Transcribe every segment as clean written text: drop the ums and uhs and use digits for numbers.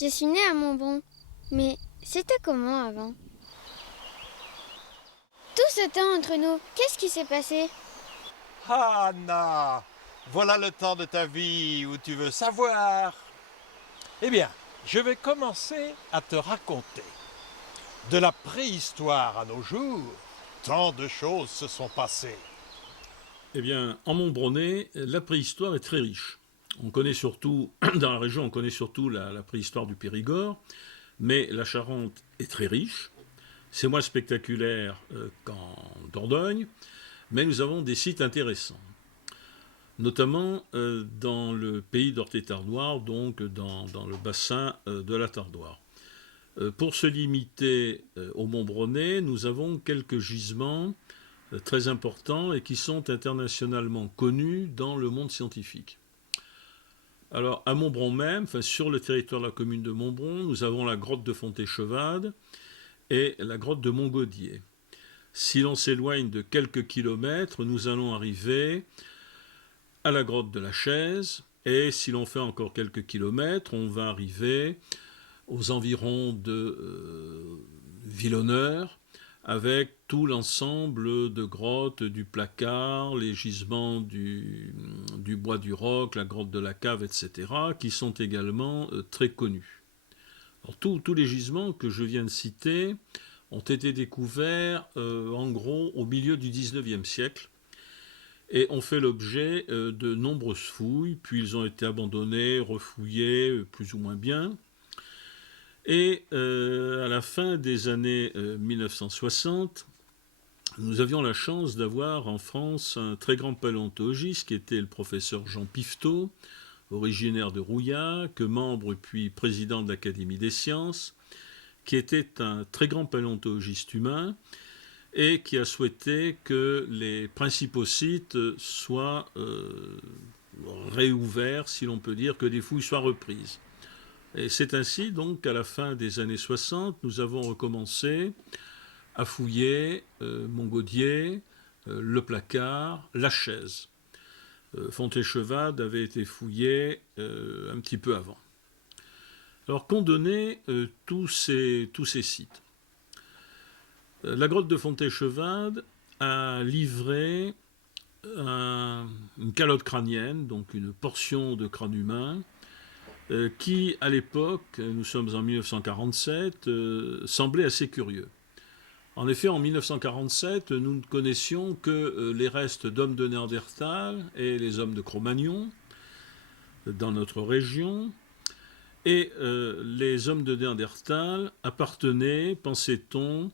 Je suis née à Montbron. Mais c'était comment avant? Tout ce temps entre nous, qu'est-ce qui s'est passé? Ah, Anna, voilà le temps de ta vie où tu veux savoir. Eh bien, je vais commencer à te raconter. De la préhistoire à nos jours, tant de choses se sont passées. Eh bien, en Montbronais, la préhistoire est très riche. On connaît surtout, dans la région, on connaît surtout la préhistoire du Périgord, mais la Charente est très riche. C'est moins spectaculaire qu'en Dordogne, mais nous avons des sites intéressants, notamment dans le pays d'Orthé-Tardoire, donc dans le bassin de la Tardoire. Pour se limiter au Montbronais, nous avons quelques gisements très importants et qui sont internationalement connus dans le monde scientifique. Alors, à Montbron même, sur le territoire de la commune de Montbron, nous avons la grotte de Fontéchevade et la grotte de Montgaudier. Si l'on s'éloigne de quelques kilomètres, nous allons arriver à la grotte de la Chaise, et si l'on fait encore quelques kilomètres, on va arriver aux environs de Vilhonneur, avec tout l'ensemble de grottes du Placard, les gisements du bois du Roc, la grotte de la Cave, etc., qui sont également très connus. Alors, tous les gisements que je viens de citer ont été découverts en gros au milieu du XIXe siècle et ont fait l'objet de nombreuses fouilles, puis ils ont été abandonnés, refouillés plus ou moins bien. Et à la fin des années 1960, nous avions la chance d'avoir en France un très grand paléontologiste qui était le professeur Jean Pifteau, originaire de Rouillac, membre puis président de l'Académie des sciences, qui était un très grand paléontologiste humain et qui a souhaité que les principaux sites soient réouverts, si l'on peut dire, que des fouilles soient reprises. Et c'est ainsi donc qu'à la fin des années 60, nous avons recommencé à fouiller Montgaudier, le Placard, la Chaise. Fontéchevade avait été fouillé un petit peu avant. Alors qu'ont donné tous ces sites? La grotte de Fontéchevade a livré une calotte crânienne, donc une portion de crâne humain, qui, à l'époque, nous sommes en 1947, semblait assez curieux. En effet, en 1947, nous ne connaissions que les restes d'hommes de Néandertal et les hommes de Cro-Magnon dans notre région. Et les hommes de Néandertal appartenaient, pensait-on,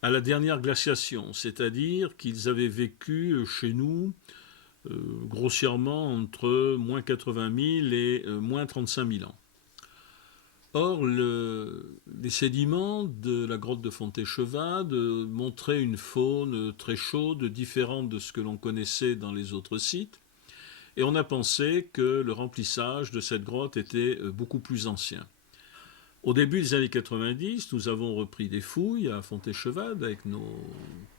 à la dernière glaciation, c'est-à-dire qu'ils avaient vécu chez nous grossièrement entre moins 80 000 et moins 35 000 ans. Or, les sédiments de la grotte de Fontéchevade montraient une faune très chaude, différente de ce que l'on connaissait dans les autres sites, et on a pensé que le remplissage de cette grotte était beaucoup plus ancien. Au début des années 90, nous avons repris des fouilles à Fontéchevade avec nos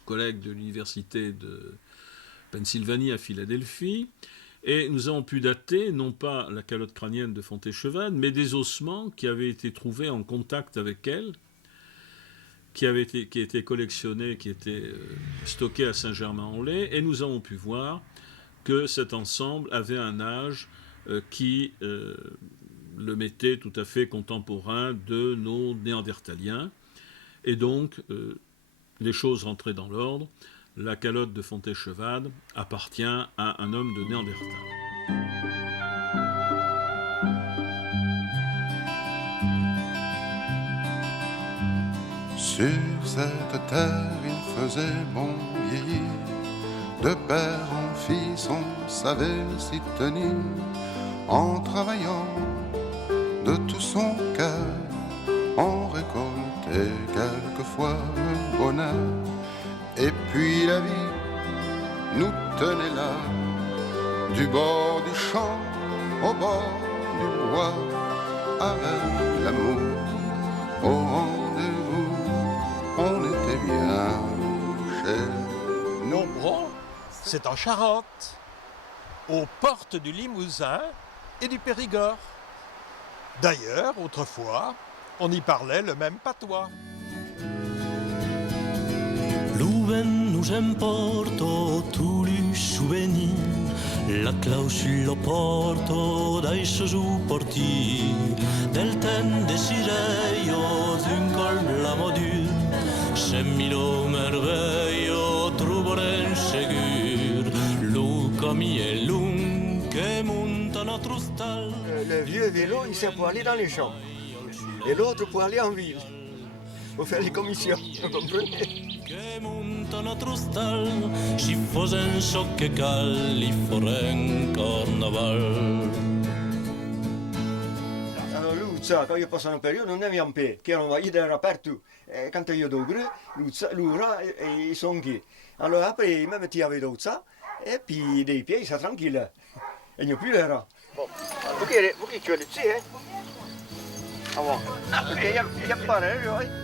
collègues de l'université de Pennsylvanie à Philadelphie, et nous avons pu dater non pas la calotte crânienne de Fontéchevade, mais des ossements qui avaient été trouvés en contact avec elle, qui étaient collectionnés, qui étaient stockés à Saint-Germain-en-Laye, et nous avons pu voir que cet ensemble avait un âge qui le mettait tout à fait contemporain de nos néandertaliens. Et donc, les choses rentraient dans l'ordre. La calotte de Fontéchevade appartient à un homme de Néandertal. Sur cette terre, il faisait bon vieillir. De père en fils, on savait s'y tenir en travaillant de tout son cœur. On récoltait quelquefois le bonheur. Et puis la vie nous tenait là, du bord du champ au bord du bois, avec l'amour au rendez-vous. On était bien chez Montbron, c'est en Charente, aux portes du Limousin et du Périgord. D'ailleurs, autrefois, on y parlait le même patois. L'uven nous importo tous les souvenirs, la clausula porto dai supporti del ten desiderio d'un col la module, se milo merveillo trouveren segur, l'eau comme est long que monte notre stal. Le vieux vélo, il sert pour aller dans les champs. Et l'autre pour aller en ville. Pour faire les commissions, vous comprenez? Che monta notre stal, si fosen so che calli foren carnaval. Allora Luzza, quand io passo un periodo non andiamo pe, che erano io era aperto. E quando io dogre, Luzza e i songhi. Allora après, il me metti a vedere e puis dei piedi, ça tranquille. E non più era. Vous qui tu es ici, hein? Ah bon. Perché io pare, io.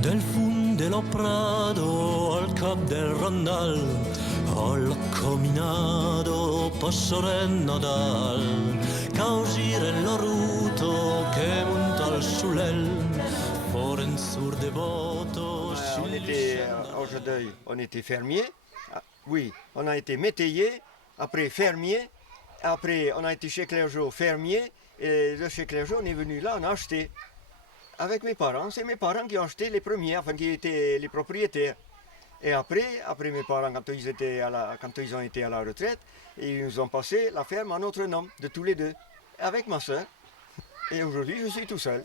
Del fun dello prado al cap del rondal, al cominato passare Nadal, causire lo ruto che monta al sulel, foren sur devoto. On était aujourd'hui, on était fermier. Oui, on a été métayer, après fermier, après on a été chez Clergeau fermier, et de chez Clergeau on est venu là, on a acheté. Avec mes parents, c'est mes parents qui ont acheté les premiers, enfin qui étaient les propriétaires. Et après mes parents, quand ils ont été à la retraite, ils nous ont passé la ferme à notre nom, de tous les deux, avec ma soeur. Et aujourd'hui, je suis tout seul.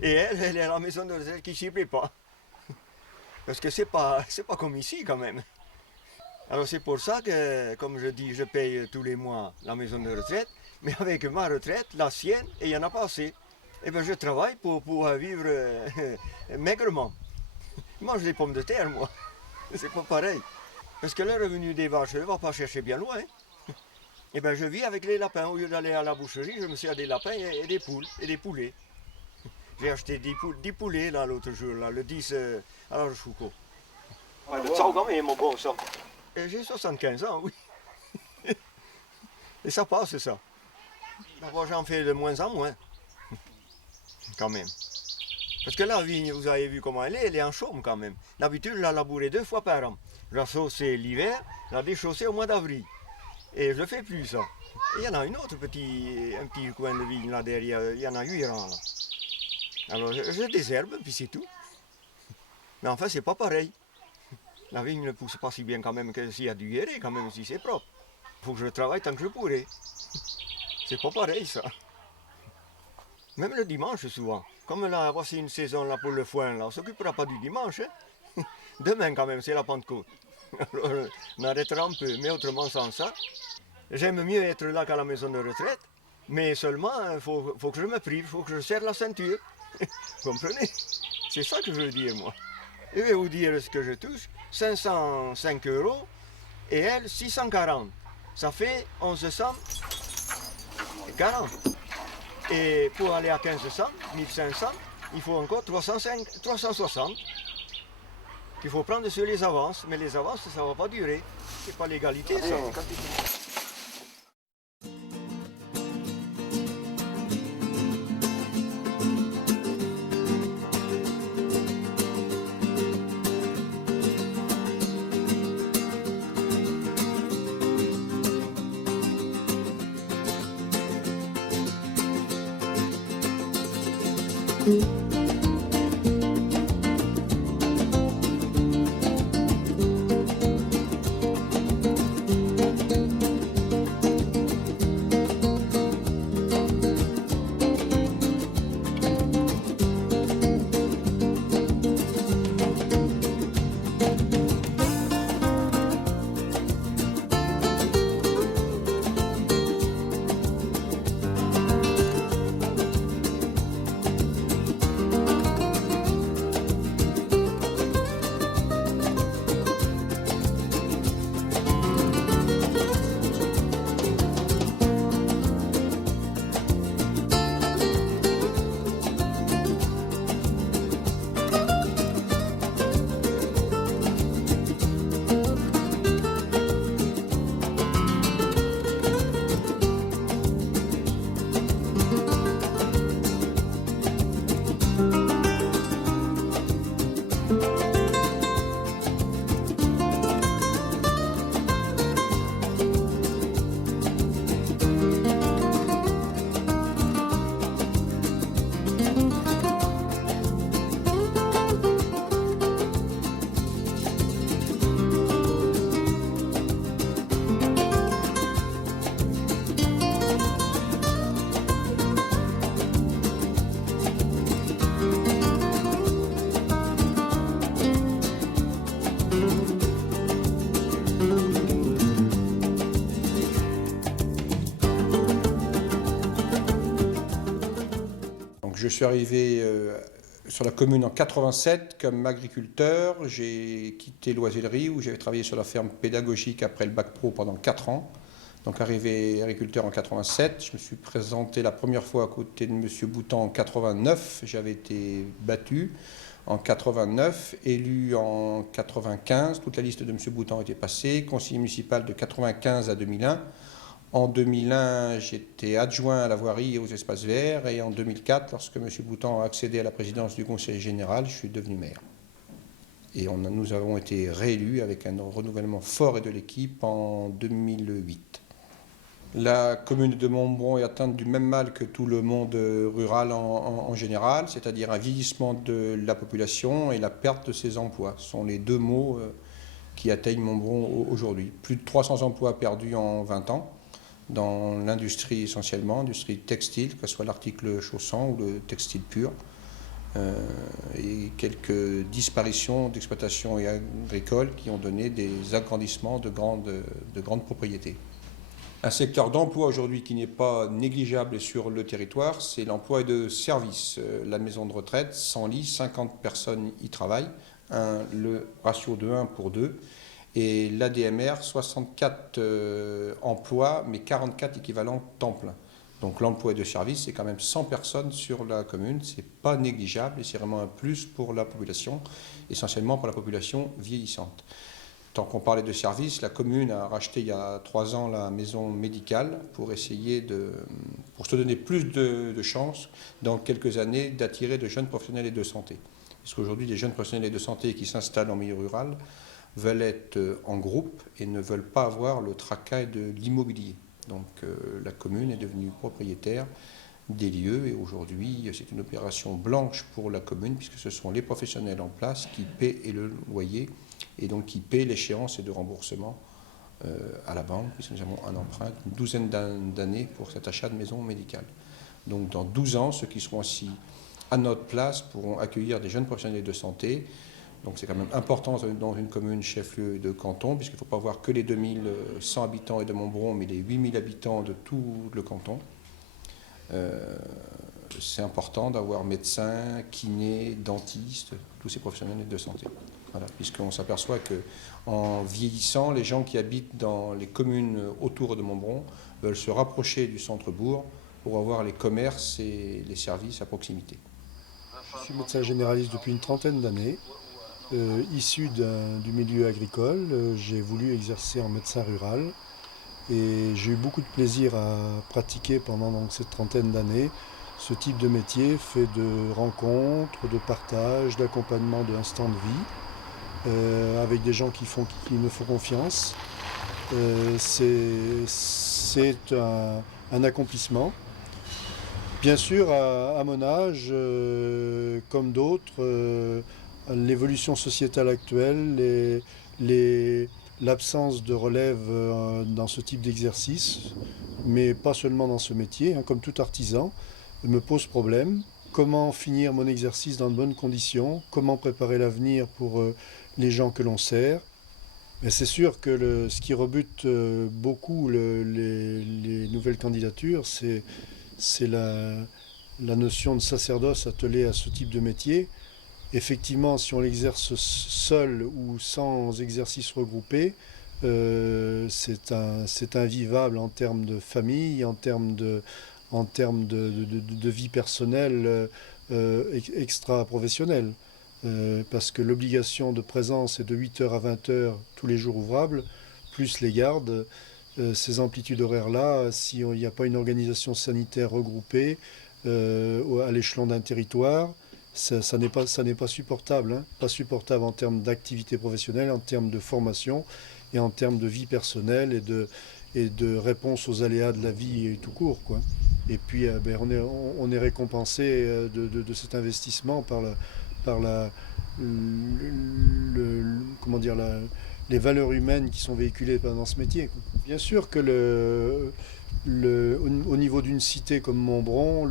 Et elle est à la maison de retraite qui s'y plaît pas. Parce que c'est pas comme ici quand même. Alors c'est pour ça que, comme je dis, je paye tous les mois la maison de retraite, mais avec ma retraite, la sienne, et il n'y en a pas assez. Eh bien, je travaille pour vivre maigrement. Je mange des pommes de terre, moi. C'est pas pareil. Parce que le revenu des vaches, je ne vais pas chercher bien loin. Eh bien, je vis avec les lapins. Au lieu d'aller à la boucherie, je me sers des lapins et des poules et des poulets. J'ai acheté 10 poulets là l'autre jour, là, le 10 à la Rochefoucauld. Le sang quand même, mon bon sang. J'ai 75 ans, oui. Et ça passe, ça. D'abord, j'en fais de moins en moins. Quand même. Parce que la vigne, vous avez vu comment elle est en chaume quand même. D'habitude, je la labourais 2 fois par an. Je la saussais l'hiver, je la déchaussais au mois d'avril. Et je ne fais plus ça. Et il y en a un petit coin de vigne là derrière, il y en a 8 rangs là. Alors je désherbe, puis c'est tout. Mais enfin, c'est pas pareil. La vigne ne pousse pas si bien quand même que s'il y a du héré, quand même, si c'est propre. Il faut que je travaille tant que je pourrai. C'est pas pareil ça. Même le dimanche souvent. Comme là, voici une saison là pour le foin, là, on ne s'occupera pas du dimanche. Hein. Demain quand même, c'est la Pentecôte. Alors on arrêtera un peu, mais autrement sans ça. J'aime mieux être là qu'à la maison de retraite, mais seulement il faut que je me prive, il faut que je serre la ceinture. Vous comprenez? C'est ça que je veux dire moi. Je vais vous dire ce que je touche, 505 € et elle 640. Ça fait 1140. Et pour aller à 1500, 1500, il faut encore 360. Il faut prendre sur les avances, mais les avances, ça ne va pas durer. C'est pas l'égalité, ça. Donc je suis arrivé sur la commune en 87 comme agriculteur. J'ai quitté l'oisellerie où j'avais travaillé sur la ferme pédagogique après le bac pro pendant 4 ans. Donc arrivé agriculteur en 87, je me suis présenté la première fois à côté de M. Boutan en 89. J'avais été battu en 89, élu en 95. Toute la liste de M. Boutan était passée, conseiller municipal de 95 à 2001. En 2001, j'étais adjoint à la voirie et aux espaces verts. Et en 2004, lorsque M. Boutan a accédé à la présidence du conseil général, je suis devenu maire. Et nous avons été réélus avec un renouvellement fort et de l'équipe en 2008. La commune de Montbron est atteinte du même mal que tout le monde rural en général, c'est-à-dire un vieillissement de la population et la perte de ses emplois. Ce sont les deux mots qui atteignent Montbron aujourd'hui. Plus de 300 emplois perdus en 20 ans, dans l'industrie essentiellement, industrie textile, que ce soit l'article chaussant ou le textile pur, et quelques disparitions d'exploitations agricoles qui ont donné des agrandissements de grandes propriétés. Un secteur d'emploi aujourd'hui qui n'est pas négligeable sur le territoire, c'est l'emploi de services. La maison de retraite, 100 lits, 50 personnes y travaillent, le ratio de 1 pour 2. Et l'ADMR, 64 emplois, mais 44 équivalents temps plein. Donc l'emploi de service, c'est quand même 100 personnes sur la commune, c'est pas négligeable et c'est vraiment un plus pour la population, essentiellement pour la population vieillissante. Tant qu'on parlait de services, la commune a racheté il y a 3 ans la maison médicale pour pour se donner plus de chances dans quelques années d'attirer de jeunes professionnels et de santé. Parce qu'aujourd'hui, les jeunes professionnels de santé qui s'installent en milieu rural veulent être en groupe et ne veulent pas avoir le tracas de l'immobilier. Donc la commune est devenue propriétaire des lieux et aujourd'hui c'est une opération blanche pour la commune puisque ce sont les professionnels en place qui paient le loyer et donc qui paient l'échéance et de remboursement à la banque puisque nous avons un emprunt d'une douzaine d'années pour cet achat de maison médicale. Donc dans 12 ans, ceux qui seront assis à notre place pourront accueillir des jeunes professionnels de santé. Donc c'est quand même important dans une commune chef-lieu de canton, puisqu'il ne faut pas voir que les 2100 habitants et de Montbron, mais les 8000 habitants de tout le canton. C'est important d'avoir médecins, kinés, dentistes, tous ces professionnels de santé. Voilà, puisqu'on s'aperçoit qu'en vieillissant, les gens qui habitent dans les communes autour de Montbron veulent se rapprocher du centre-bourg pour avoir les commerces et les services à proximité. Je suis médecin généraliste depuis une trentaine d'années. Issu du milieu agricole, j'ai voulu exercer en médecin rural et j'ai eu beaucoup de plaisir à pratiquer pendant donc, cette trentaine d'années ce type de métier fait de rencontres, de partage, d'accompagnement d'instants de vie avec des gens qui me font confiance. C'est un accomplissement. Bien sûr, à mon âge, comme d'autres, l'évolution sociétale actuelle, l'absence de relève dans ce type d'exercice, mais pas seulement dans ce métier, comme tout artisan, me pose problème. Comment finir mon exercice dans de bonnes conditions? Comment préparer l'avenir pour les gens que l'on sert? Mais c'est sûr que ce qui rebute beaucoup les nouvelles candidatures, c'est la notion de sacerdoce attelé à ce type de métier. Effectivement, si on l'exerce seul ou sans exercice regroupé, c'est invivable en termes de famille, en termes de vie personnelle extra-professionnelle. Parce que l'obligation de présence est de 8h à 20h tous les jours ouvrables, plus les gardes. Ces amplitudes horaires-là, s'il n'y a pas une organisation sanitaire regroupée à l'échelon d'un territoire, ça n'est pas supportable. Hein. Pas supportable en termes d'activité professionnelle, en termes de formation et en termes de vie personnelle et de réponse aux aléas de la vie tout court, quoi. Et puis on est récompensé de cet investissement par les valeurs humaines qui sont véhiculées dans ce métier, quoi. Bien sûr que au niveau d'une cité comme Montbron,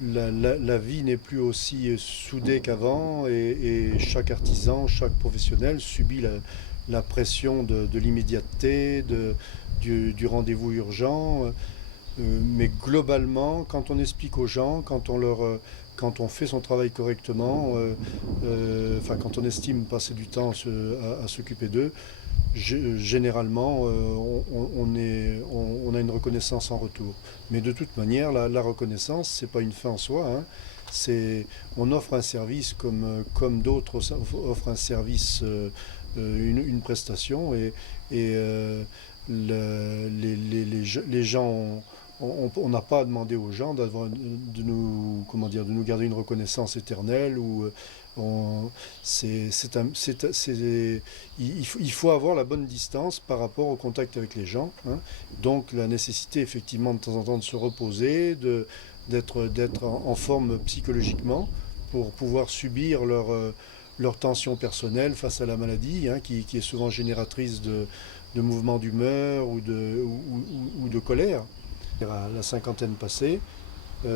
la vie n'est plus aussi soudée qu'avant et chaque artisan, chaque professionnel subit la pression de l'immédiateté, du rendez-vous urgent. Mais globalement, quand on explique aux gens, quand on fait son travail correctement, quand on estime passer du temps à s'occuper d'eux, généralement, on a une reconnaissance en retour. Mais de toute manière, la reconnaissance, c'est pas une fin en soi, hein. On offre un service comme d'autres offrent un service, une prestation, et les gens, on n'a pas à demander aux gens de nous garder une reconnaissance éternelle, ou il faut avoir la bonne distance par rapport au contact avec les gens, hein. Donc la nécessité effectivement de temps en temps de se reposer, d'être en forme psychologiquement pour pouvoir subir leur tension personnelle face à la maladie, hein, qui est souvent génératrice de mouvements d'humeur ou de colère. À la cinquantaine passée, il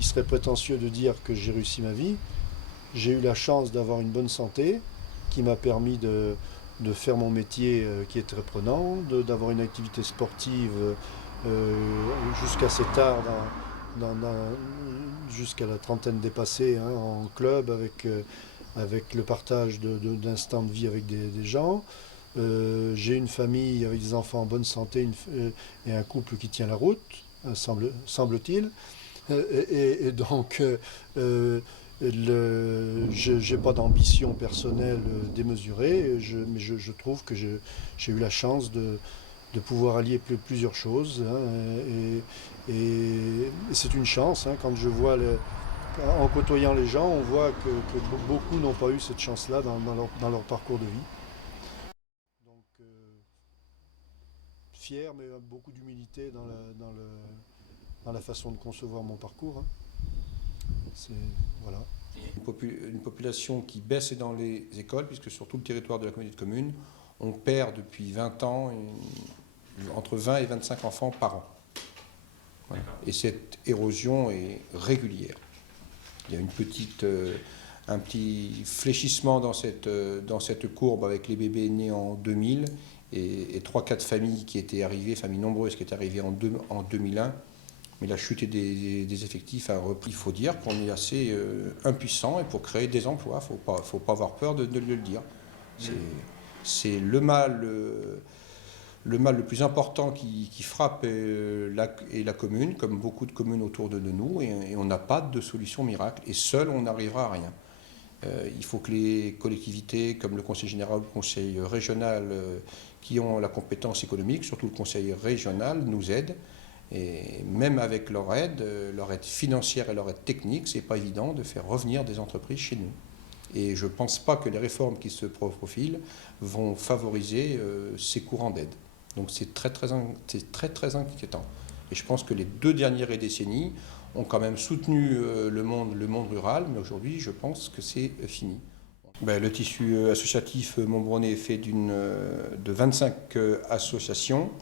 serait prétentieux de dire que j'ai réussi ma vie. J'ai eu la chance d'avoir une bonne santé qui m'a permis de faire mon métier qui est très prenant, d'avoir une activité sportive jusqu'à assez tard, jusqu'à la trentaine dépassée, hein, en club, avec le partage d'instants de vie avec des gens. J'ai une famille avec des enfants en bonne santé et un couple qui tient la route, semble-t-il. Et donc, j'ai pas d'ambition personnelle démesurée, mais je trouve que j'ai eu la chance de pouvoir allier plusieurs choses, hein, et c'est une chance, hein, quand je vois en côtoyant les gens, on voit que beaucoup n'ont pas eu cette chance-là dans leur parcours de vie. Donc, fier, mais beaucoup d'humilité dans la façon de concevoir mon parcours, hein. Voilà. Une population qui baisse dans les écoles, puisque sur tout le territoire de la communauté de communes, on perd depuis 20 ans entre 20 et 25 enfants par an. Voilà. Et cette érosion est régulière. Il y a un petit fléchissement dans cette courbe avec les bébés nés en 2000 et 3-4 familles qui étaient arrivées, familles nombreuses qui étaient arrivées en 2001. Mais la chute des effectifs a repris. Il faut dire qu'on est assez impuissant, et pour créer des emplois, il ne faut pas avoir peur de le dire. C'est le mal le plus important qui frappe la commune, comme beaucoup de communes autour de nous, et on n'a pas de solution miracle, et seul on n'arrivera à rien. Il faut que les collectivités, comme le Conseil général ou le Conseil régional, qui ont la compétence économique, surtout le Conseil régional, nous aident. Et même avec leur aide financière et leur aide technique, c'est pas évident de faire revenir des entreprises chez nous. Et je ne pense pas que les réformes qui se profilent vont favoriser ces courants d'aide. Donc c'est très inquiétant. Et je pense que les 2 dernières décennies ont quand même soutenu le monde rural, mais aujourd'hui je pense que c'est fini. Le tissu associatif montbronnais est fait de 25 associations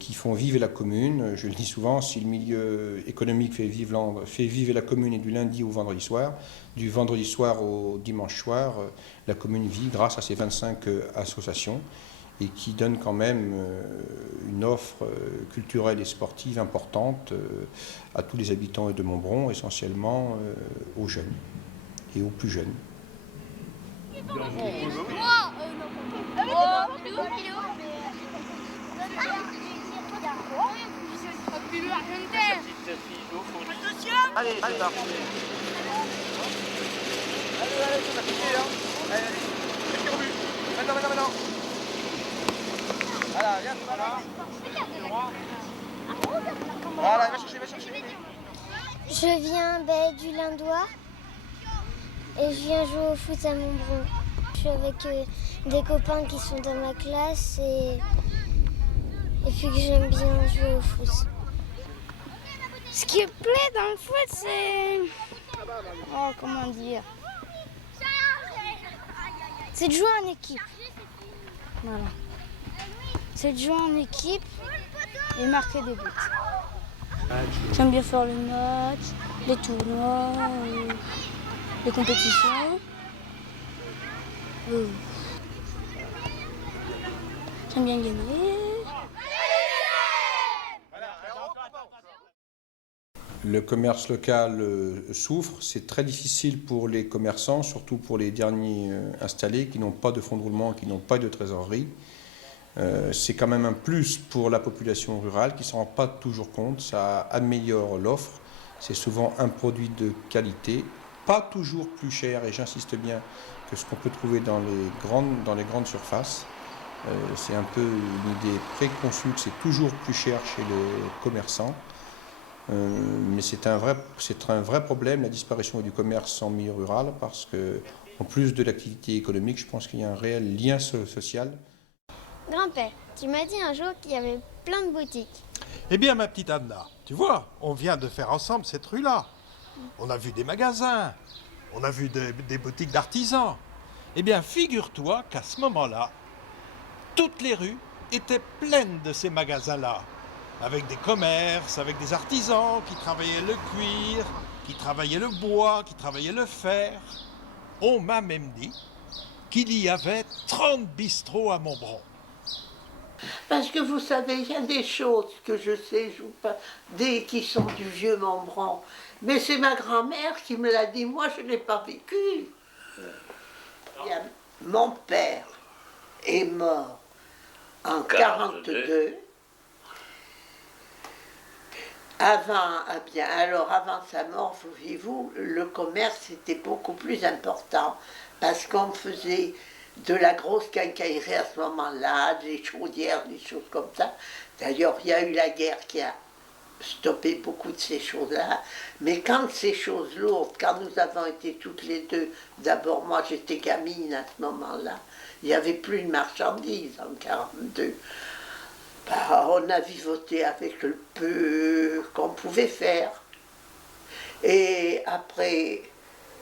qui font vivre la commune. Je le dis souvent, si le milieu économique fait vivre la commune, et du lundi au vendredi soir, du vendredi soir au dimanche soir, la commune vit grâce à ces 25 associations, et qui donnent quand même une offre culturelle et sportive importante à tous les habitants de Montbron, essentiellement aux jeunes et aux plus jeunes. Allez, c'est parti. Allez, c'est parti, hein. Allez, maintenant. Voilà, viens, voilà. Voilà, va chercher. Je viens du Lindois et je viens jouer au foot à Montbron. Je suis avec des copains qui sont dans ma classe et puis que j'aime bien jouer au foot. Ce qui me plaît dans le foot, c'est... Oh, comment dire? C'est de jouer en équipe. Voilà. C'est de jouer en équipe et marquer des buts. J'aime bien faire les matchs, les tournois, les compétitions. J'aime bien gagner. Le commerce local souffre. C'est très difficile pour les commerçants, surtout pour les derniers installés qui n'ont pas de fonds de roulement, qui n'ont pas de trésorerie. C'est quand même un plus pour la population rurale qui ne s'en rend pas toujours compte. Ça améliore l'offre. C'est souvent un produit de qualité, pas toujours plus cher, et j'insiste bien, que ce qu'on peut trouver dans les grandes surfaces. C'est un peu une idée préconçue que c'est toujours plus cher chez les commerçants. Mais c'est un vrai problème, la disparition du commerce en milieu rural, parce qu'en plus de l'activité économique, je pense qu'il y a un réel lien social. Grand-père, tu m'as dit un jour qu'il y avait plein de boutiques. Eh bien, ma petite Anna, tu vois, on vient de faire ensemble cette rue-là. On a vu des magasins, on a vu des boutiques d'artisans. Eh bien, figure-toi qu'à ce moment-là, toutes les rues étaient pleines de ces magasins-là, avec des commerces, avec des artisans qui travaillaient le cuir, qui travaillaient le bois, qui travaillaient le fer. On m'a même dit qu'il y avait 30 bistrots à Montbron. Parce que vous savez, il y a des choses que je sais, qui sont du vieux Montbron. Mais c'est ma grand-mère qui me l'a dit, moi je ne l'ai pas vécu. Mon père est mort en 1942. Avant sa mort, voyez-vous, le commerce était beaucoup plus important parce qu'on faisait de la grosse quincaillerie à ce moment-là, des chaudières, des choses comme ça. D'ailleurs, il y a eu la guerre qui a stoppé beaucoup de ces choses-là. Mais quand ces choses lourdes, quand nous avons été toutes les deux, d'abord moi j'étais gamine à ce moment-là, il n'y avait plus de marchandises en 1942. On a vivoté avec le peu qu'on pouvait faire. Et après,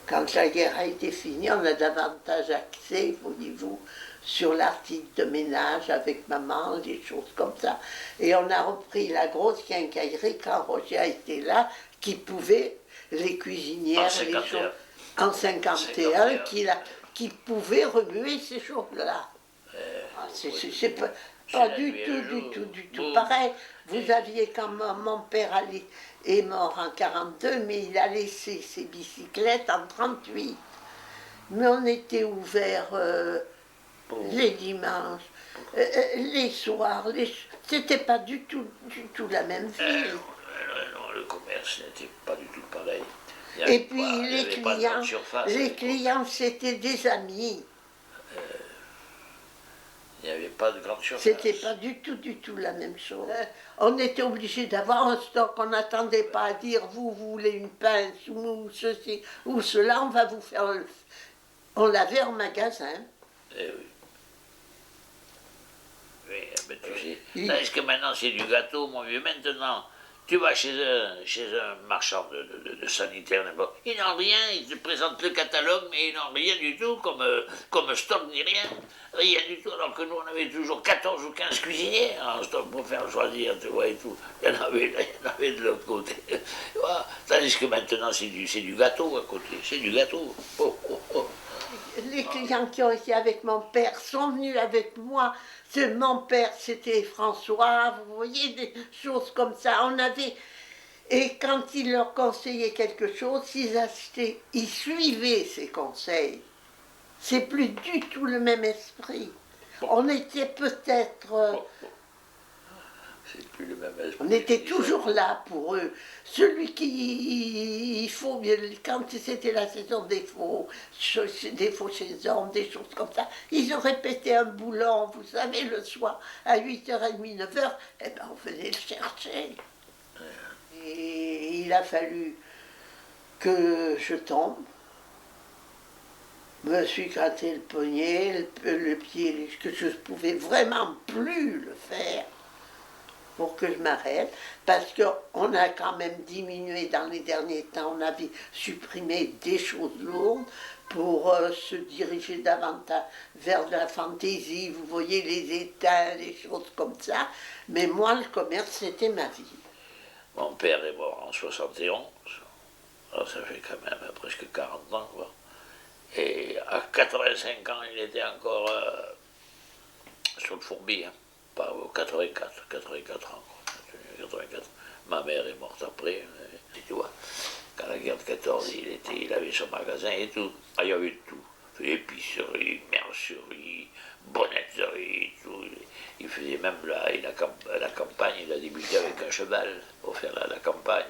quand la guerre a été finie, on a davantage accès, voyez-vous, sur l'article de ménage avec maman, des choses comme ça. Et on a repris la grosse quincaillerie quand Roger a été là, qui pouvait, les cuisinières, les choses, en 51, qui pouvait remuer ces choses-là. C'est pas du tout pareil. Vous aviez, quand mon père est mort en 42, mais il a laissé ses bicyclettes en 38. Mais on était ouverts les dimanches, les soirs, c'était pas du tout la même ville. Non, le commerce n'était pas du tout pareil. Et puis les clients c'était des amis. Il n'y avait pas de grande surface. C'était pas du tout la même chose. On était obligé d'avoir un stock, on n'attendait pas à dire vous voulez une pince ou ceci ou cela, on va vous faire le... On l'avait en magasin. Eh oui. Oui, mais tu sais, est-ce que maintenant c'est du gâteau, mon vieux? Maintenant, tu vas chez un marchand de sanitaire, n'importe. Ils n'ont rien, ils te présentent le catalogue, mais ils n'ont rien du tout comme stock ni rien. Rien du tout, alors que nous, on avait toujours 14 ou 15 cuisinières en stock pour faire choisir, tu vois, et tout. Il y en avait de l'autre côté. Voilà. Tandis que maintenant, c'est du gâteau à côté, c'est du gâteau. Oh, oh, oh. Les clients qui ont été avec mon père sont venus avec moi. Mon père, c'était François, vous voyez, des choses comme ça. On avait... Et quand il leur conseillait quelque chose, ils achetaient, ils suivaient ses conseils. C'est plus du tout le même esprit. On était peut-être... C'est plus le même esprit. On était toujours là pour eux. Celui qui... Il faut, quand c'était la saison des faux chez les hommes, des choses comme ça, ils ont répété un boulon, vous savez, le soir, à 8h30, 9h, eh ben on venait le chercher. Et il a fallu que je tombe. Me suis gratté le poignet, le pied, que je ne pouvais vraiment plus le faire pour que je m'arrête, parce qu'on a quand même diminué dans les derniers temps, on avait supprimé des choses lourdes pour se diriger davantage vers de la fantaisie, vous voyez, les étains, les choses comme ça, mais moi, le commerce, c'était ma vie. Mon père est mort en 71, alors ça fait quand même presque 40 ans, quoi. Et à 85 ans, il était encore sur le fourbi, hein. Pas 84 ans. 84. Ma mère est morte après. Tu vois, quand la guerre de 14, il avait son magasin et tout. Ah, il y avait tout. Épicerie, mercerie, bonnetterie, tout. Il faisait même la campagne, il a débuté avec un cheval pour faire la campagne.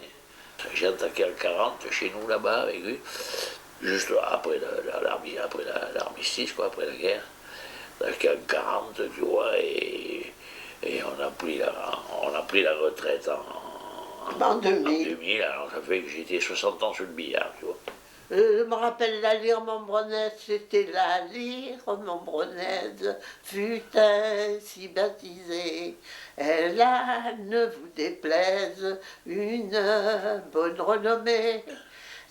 J'ai attaqué en 40 chez nous là-bas avec lui, juste après l'armistice, quoi, après la guerre. Attaqué en 40, tu vois, et on a pris la retraite en 2000. 2000, alors ça fait que j'étais 60 ans sur le billard, tu vois. Je me rappelle la lyre Montbronnaise, c'était la lyre Montbronnaise, fut ainsi baptisée. Elle a, ne vous déplaise, une bonne renommée.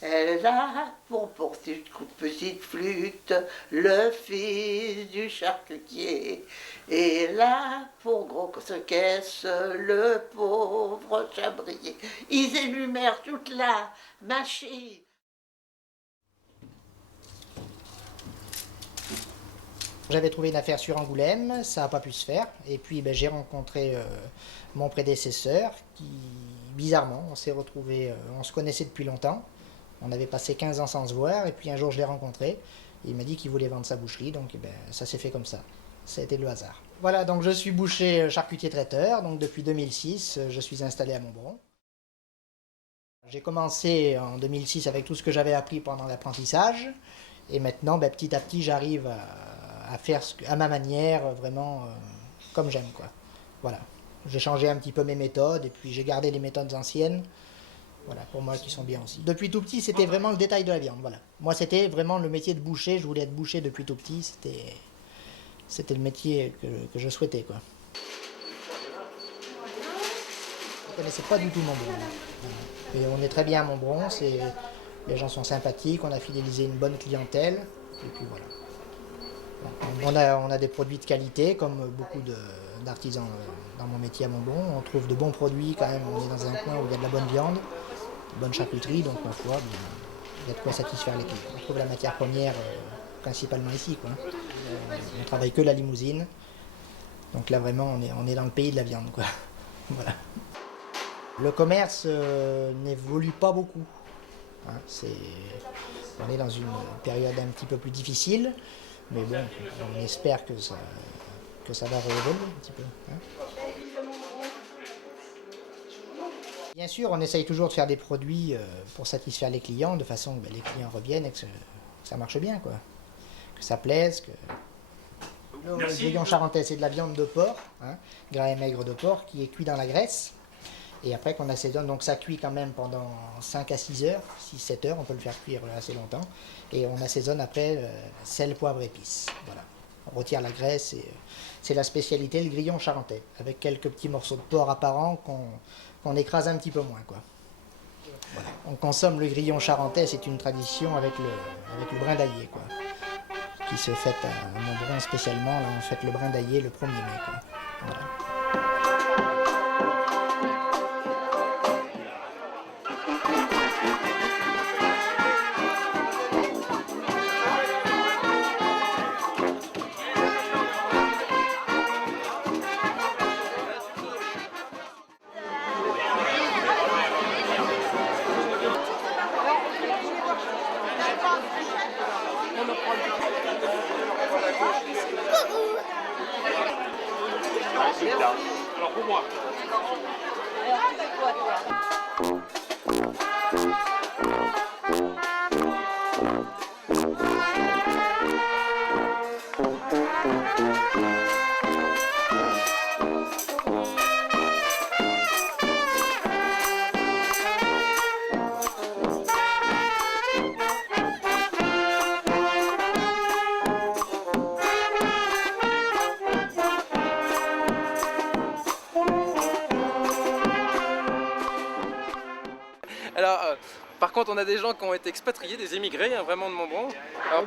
Elle a pour petite flûte le fils du charcutier. Et là, pour grosse caisse, le pauvre chabrier. Ils énumèrent toute la machine. J'avais trouvé une affaire sur Angoulême, ça n'a pas pu se faire. Et puis j'ai rencontré mon prédécesseur qui, bizarrement, on s'est retrouvés, on se connaissait depuis longtemps. On avait passé 15 ans sans se voir, et puis un jour je l'ai rencontré. Il m'a dit qu'il voulait vendre sa boucherie, donc ça s'est fait comme ça. Ça a été le hasard. Voilà, donc je suis boucher charcutier traiteur, donc depuis 2006, je suis installé à Montbron. J'ai commencé en 2006 avec tout ce que j'avais appris pendant l'apprentissage, et maintenant, petit à petit, j'arrive à faire à ma manière, vraiment comme j'aime, quoi. Voilà. J'ai changé un petit peu mes méthodes, et puis j'ai gardé les méthodes anciennes, voilà, pour moi, qui sont bien aussi. Depuis tout petit, c'était vraiment le détail de la viande, voilà. Moi, c'était vraiment le métier de boucher, je voulais être boucher depuis tout petit, c'était le métier que je souhaitais, quoi. Je ne connaissais pas du tout Montbron. Et on est très bien à Montbron, les gens sont sympathiques, on a fidélisé une bonne clientèle, et puis voilà. On a des produits de qualité, comme beaucoup d'artisans dans mon métier à Montbron. On trouve de bons produits quand même, on est dans un coin où il y a de la bonne viande, de bonne charcuterie, donc ma foi, il y a de quoi satisfaire les clients. On trouve la matière première principalement ici, quoi. On travaille que la Limousine, donc là vraiment on est dans le pays de la viande, quoi. Voilà. Le commerce n'évolue pas beaucoup. Hein, on est dans une période un petit peu plus difficile, mais bon, on espère que ça va réévoluer un petit peu. Hein. Bien sûr, on essaye toujours de faire des produits pour satisfaire les clients, de façon que les clients reviennent et que ça marche bien, quoi. Que ça plaise. Le grillon charentais, c'est de la viande de porc, hein, gras et maigre de porc, qui est cuit dans la graisse. Et après qu'on assaisonne, donc ça cuit quand même pendant 5 à 6 heures, 6-7 heures, on peut le faire cuire assez longtemps. Et on assaisonne après sel, poivre, épices. Voilà. On retire la graisse et c'est la spécialité, le grillon charentais, avec quelques petits morceaux de porc apparents qu'on écrase un petit peu moins, quoi. Voilà. On consomme le grillon charentais, c'est une tradition avec le brin d'aillé, quoi, qui se fête à Montbron spécialement. Là, on fête le brin d'aillé le 1er mai, quoi. Voilà. Alors pour moi. Alors, par contre, on a des gens qui ont été expatriés, des émigrés, hein, vraiment de Montbron. Alors,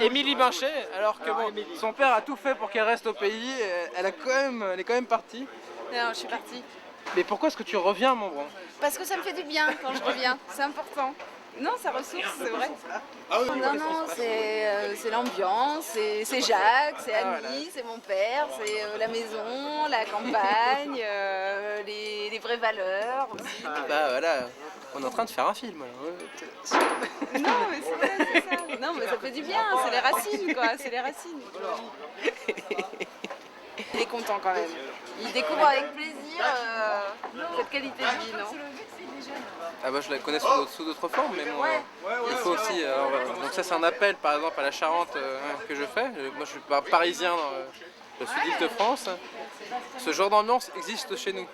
Émilie Binchet, alors que bon, son père a tout fait pour qu'elle reste au pays, elle est quand même partie. Non, je suis partie. Mais pourquoi est-ce que tu reviens à Montbron? Parce que ça me fait du bien quand je reviens, c'est important. Non, ça ressource, c'est vrai. Non, c'est l'ambiance, c'est Jacques, c'est Annie, c'est mon père, c'est la maison, la campagne, les vraies valeurs aussi. Bah voilà. On est en train de faire un film. Non, mais c'est vrai, c'est ça. Non, mais ça fait du bien, c'est les racines, quoi. C'est les racines. Il est content quand même. Il découvre avec plaisir cette qualité de vie, non? Ah bah je la connais sous d'autres formes, mais bon, il faut aussi... donc ça c'est un appel par exemple à la Charente que je fais. Moi je suis parisien dans le sud d'Île-de-France. Ce genre d'ambiance existe chez nous.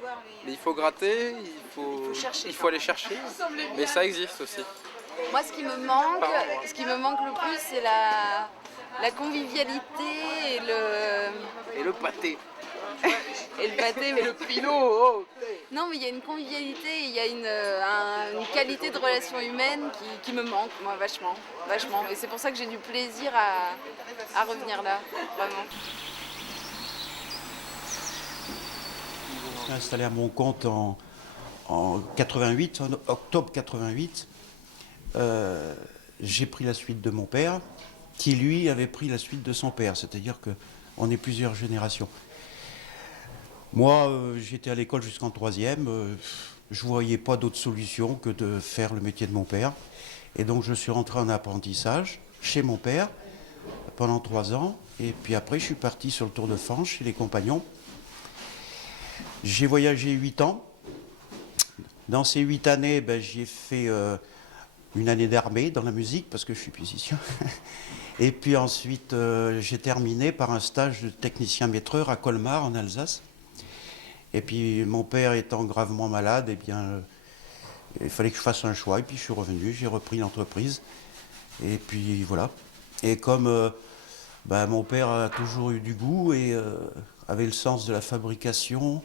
Mais il faut gratter, il faut aller chercher, mais ça existe aussi. Moi ce qui me manque le plus c'est la convivialité et le pâté. Et le pâté, mais le pinot. Oh. Non, mais il y a une convivialité, il y a une qualité de relation humaine qui me manque, moi, vachement. Et c'est pour ça que j'ai du plaisir à revenir là, vraiment. Je suis installé à mon compte en 88, en octobre 88. J'ai pris la suite de mon père, qui lui avait pris la suite de son père, c'est-à-dire qu'on est plusieurs générations. Moi, j'étais à l'école jusqu'en 3e, je ne voyais pas d'autre solution que de faire le métier de mon père. Et donc je suis rentré en apprentissage chez mon père pendant 3 ans. Et puis après, je suis parti sur le Tour de France chez les Compagnons. J'ai voyagé 8 ans. Dans ces 8 années, j'ai fait une année d'armée dans la musique, parce que je suis musicien. Et puis ensuite, j'ai terminé par un stage de technicien maîtreur à Colmar, en Alsace. Et puis mon père étant gravement malade, eh bien, il fallait que je fasse un choix. Et puis je suis revenu, j'ai repris l'entreprise. Et puis voilà. Et comme mon père a toujours eu du goût et avait le sens de la fabrication,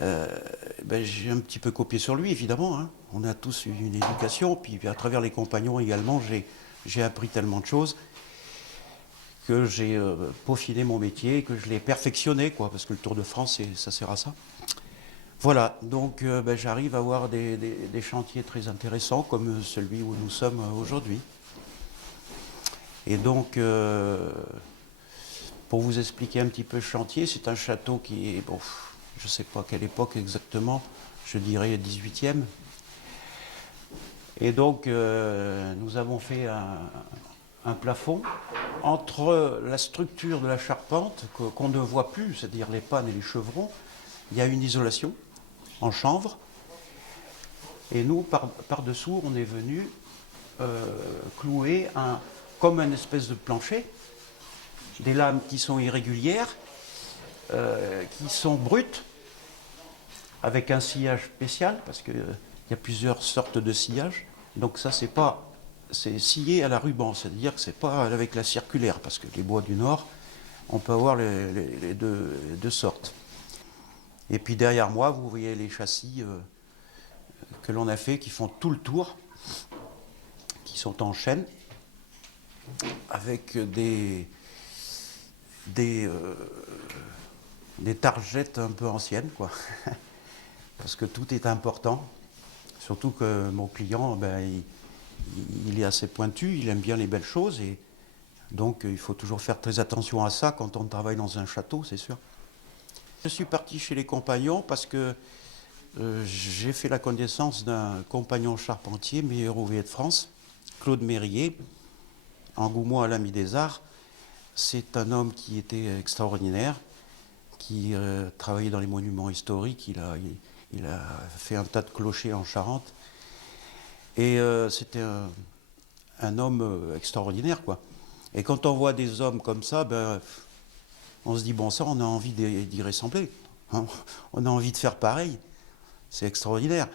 j'ai un petit peu copié sur lui, évidemment. Hein. On a tous eu une éducation. Puis à travers les Compagnons également, j'ai appris tellement de choses que j'ai peaufiné mon métier, que je l'ai perfectionné, quoi, parce que le Tour de France, ça sert à ça. Voilà, donc j'arrive à avoir des chantiers très intéressants, comme celui où nous sommes aujourd'hui. Et donc, pour vous expliquer un petit peu le chantier, c'est un château qui est, bon, je ne sais pas quelle époque exactement, je dirais 18e. Et donc, nous avons fait un plafond entre la structure de la charpente qu'on ne voit plus, c'est-à-dire les pannes et les chevrons. Il y a une isolation en chanvre et nous par-dessous on est venu clouer comme une espèce de plancher, des lames qui sont irrégulières, qui sont brutes, avec un sillage spécial, parce qu'il y a plusieurs sortes de sillage. Donc ça c'est scié à la ruban, c'est-à-dire que c'est pas avec la circulaire, parce que les bois du Nord, on peut avoir les deux sortes. Et puis derrière moi, vous voyez les châssis que l'on a fait, qui font tout le tour, qui sont en chêne, avec des targettes un peu anciennes, quoi. Parce que tout est important, surtout que mon client, il est assez pointu, il aime bien les belles choses, et donc il faut toujours faire très attention à ça quand on travaille dans un château, c'est sûr. Je suis parti chez les Compagnons parce que j'ai fait la connaissance d'un compagnon charpentier, meilleur ouvrier de France, Claude Mérier, engouement à l'Ami des Arts. C'est un homme qui était extraordinaire, qui travaillait dans les monuments historiques, il a fait un tas de clochers en Charente. Et c'était un homme extraordinaire, quoi. Et quand on voit des hommes comme ça, on se dit, bon, ça, on a envie d'y ressembler. Hein, on a envie de faire pareil. C'est extraordinaire.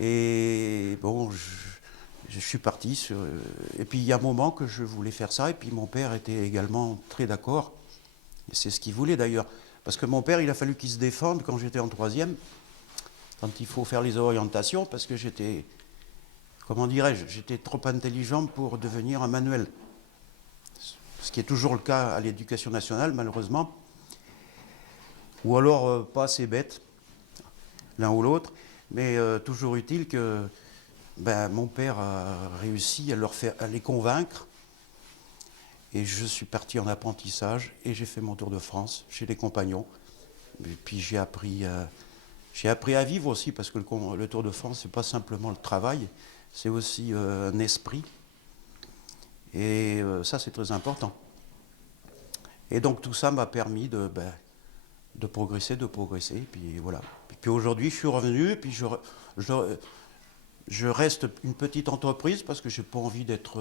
Et bon, je suis parti sur... Et puis, il y a un moment que je voulais faire ça, et puis mon père était également très d'accord. Et c'est ce qu'il voulait, d'ailleurs. Parce que mon père, il a fallu qu'il se défende quand j'étais en 3e, quand il faut faire les orientations, parce que j'étais... Comment dirais-je, j'étais trop intelligent pour devenir un manuel. Ce qui est toujours le cas à l'éducation nationale, malheureusement. Ou alors pas assez bête, l'un ou l'autre. Mais toujours utile que mon père a réussi à les convaincre. Et je suis parti en apprentissage et j'ai fait mon Tour de France chez les Compagnons. Et puis j'ai appris J'ai appris à vivre aussi, parce que le Tour de France, c'est pas simplement le travail, c'est aussi un esprit. Et ça, c'est très important. Et donc tout ça m'a permis de progresser, et puis voilà. Et puis aujourd'hui, je suis revenu, puis je reste une petite entreprise parce que j'ai pas envie d'être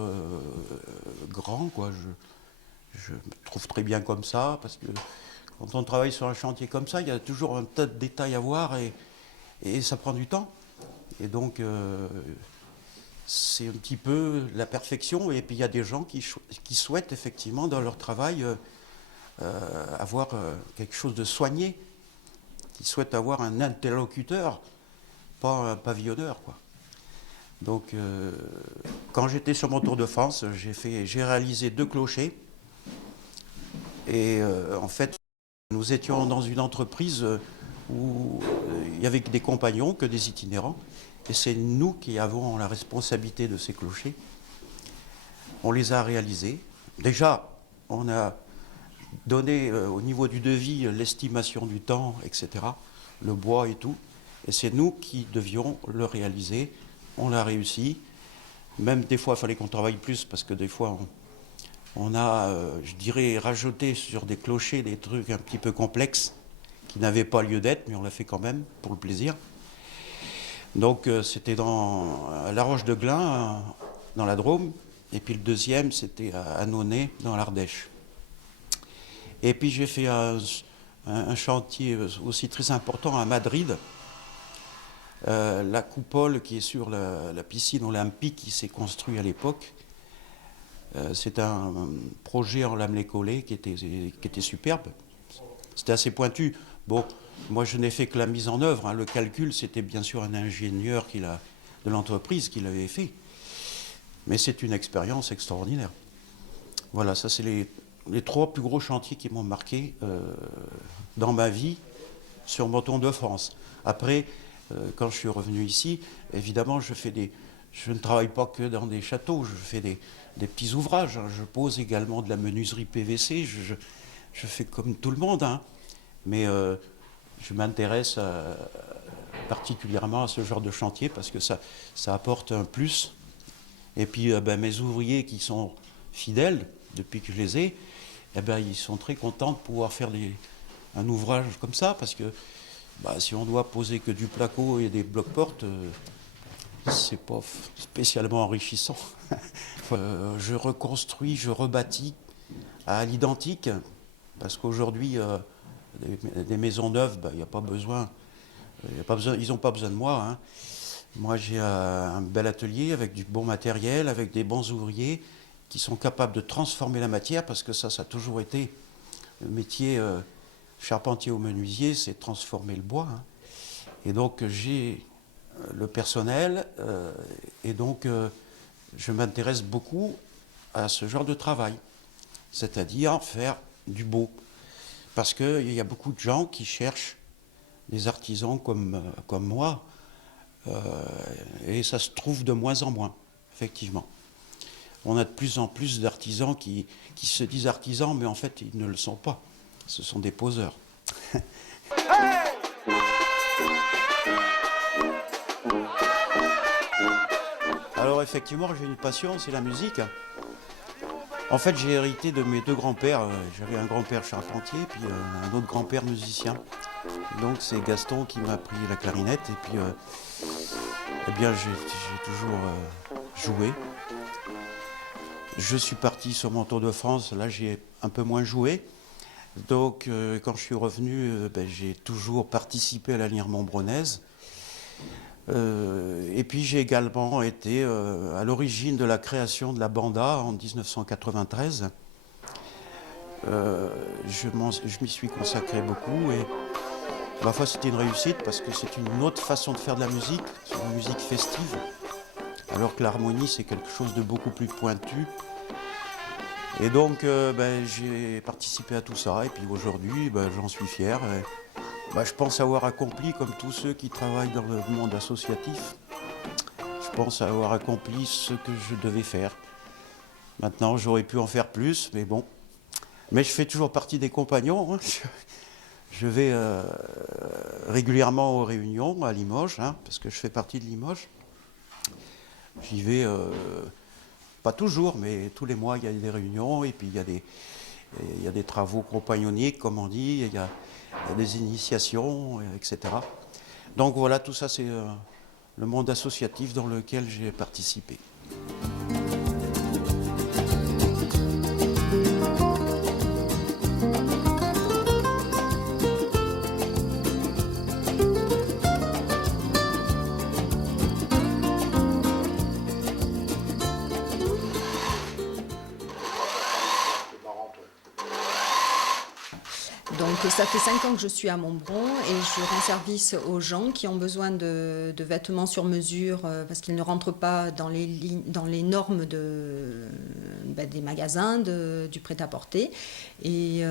grand, quoi. Je me trouve très bien comme ça, parce que quand on travaille sur un chantier comme ça, il y a toujours un tas de détails à voir et ça prend du temps. Et donc c'est un petit peu la perfection. Et puis il y a des gens qui souhaitent effectivement dans leur travail avoir quelque chose de soigné, qui souhaitent avoir un interlocuteur, pas un pavillonneur, quoi. Donc quand j'étais sur mon Tour de France, j'ai réalisé 2 clochers. Et en fait, nous étions dans une entreprise où il y avait que des compagnons, que des itinérants. Et c'est nous qui avons la responsabilité de ces clochers. On les a réalisés. Déjà, on a donné au niveau du devis l'estimation du temps, etc., le bois et tout. Et c'est nous qui devions le réaliser. On l'a réussi. Même des fois, il fallait qu'on travaille plus parce que des fois, on a, je dirais, rajouté sur des clochers des trucs un petit peu complexes qui n'avaient pas lieu d'être, mais on l'a fait quand même pour le plaisir. Donc c'était à La Roche-de-Glin, dans la Drôme, et puis le deuxième, c'était à Annonay, dans l'Ardèche. Et puis j'ai fait un chantier aussi très important à Madrid. La coupole qui est sur la piscine olympique qui s'est construite à l'époque. C'est un projet en lamelé collé qui était superbe. C'était assez pointu. Bon, moi je n'ai fait que la mise en œuvre. Hein. Le calcul, c'était bien sûr un ingénieur de l'entreprise qui l'avait fait. Mais c'est une expérience extraordinaire. Voilà, ça c'est les 3 plus gros chantiers qui m'ont marqué dans ma vie sur mon Tour de France. Après, quand je suis revenu ici, évidemment, je ne travaille pas que dans des châteaux, je fais des petits ouvrages. Hein. Je pose également de la menuiserie PVC, je fais comme tout le monde. Hein. Mais je m'intéresse particulièrement à ce genre de chantier parce que ça apporte un plus. Et puis mes ouvriers qui sont fidèles depuis que je les ai, ils sont très contents de pouvoir faire un ouvrage comme ça parce que si on doit poser que du placo et des blocs-portes, c'est pas spécialement enrichissant. Je reconstruis, je rebâtis à l'identique, parce qu'aujourd'hui, des maisons neuves, il n'y a pas besoin, ils n'ont pas besoin de moi. Hein. Moi, j'ai un bel atelier avec du bon matériel, avec des bons ouvriers qui sont capables de transformer la matière, parce que ça a toujours été le métier charpentier ou menuisier, c'est transformer le bois. Hein. Et donc, j'ai le personnel, et donc je m'intéresse beaucoup à ce genre de travail, c'est-à-dire faire du beau. Parce qu'il y a beaucoup de gens qui cherchent des artisans comme moi, et ça se trouve de moins en moins, effectivement. On a de plus en plus d'artisans qui se disent artisans, mais en fait, ils ne le sont pas. Ce sont des poseurs. Alors effectivement, j'ai une passion, c'est la musique. En fait, j'ai hérité de mes 2 grands-pères. J'avais un grand-père charpentier, puis un autre grand-père musicien. Donc c'est Gaston qui m'a appris la clarinette, et puis j'ai toujours joué. Je suis parti sur mon Tour de France, là j'ai un peu moins joué. Donc quand je suis revenu, j'ai toujours participé à la lyre montbronnaise. Et puis j'ai également été à l'origine de la création de la banda en 1993. Je m'y suis consacré beaucoup et ma foi c'était une réussite parce que c'est une autre façon de faire de la musique, c'est une musique festive, alors que l'harmonie c'est quelque chose de beaucoup plus pointu. Et donc j'ai participé à tout ça et puis aujourd'hui j'en suis fier. Je pense avoir accompli, comme tous ceux qui travaillent dans le monde associatif, je pense avoir accompli ce que je devais faire. Maintenant, j'aurais pu en faire plus, mais bon. Mais je fais toujours partie des compagnons. Hein. Je vais régulièrement aux réunions à Limoges, hein, parce que je fais partie de Limoges. J'y vais, pas toujours, mais tous les mois, il y a des réunions, et puis il y a des travaux compagnonniers, comme on dit, il y a des initiations, etc. Donc voilà, tout ça, c'est le monde associatif dans lequel j'ai participé. Donc ça fait 5 ans que je suis à Montbron et je rends service aux gens qui ont besoin de vêtements sur mesure parce qu'ils ne rentrent pas dans les normes des magasins, du prêt-à-porter. Et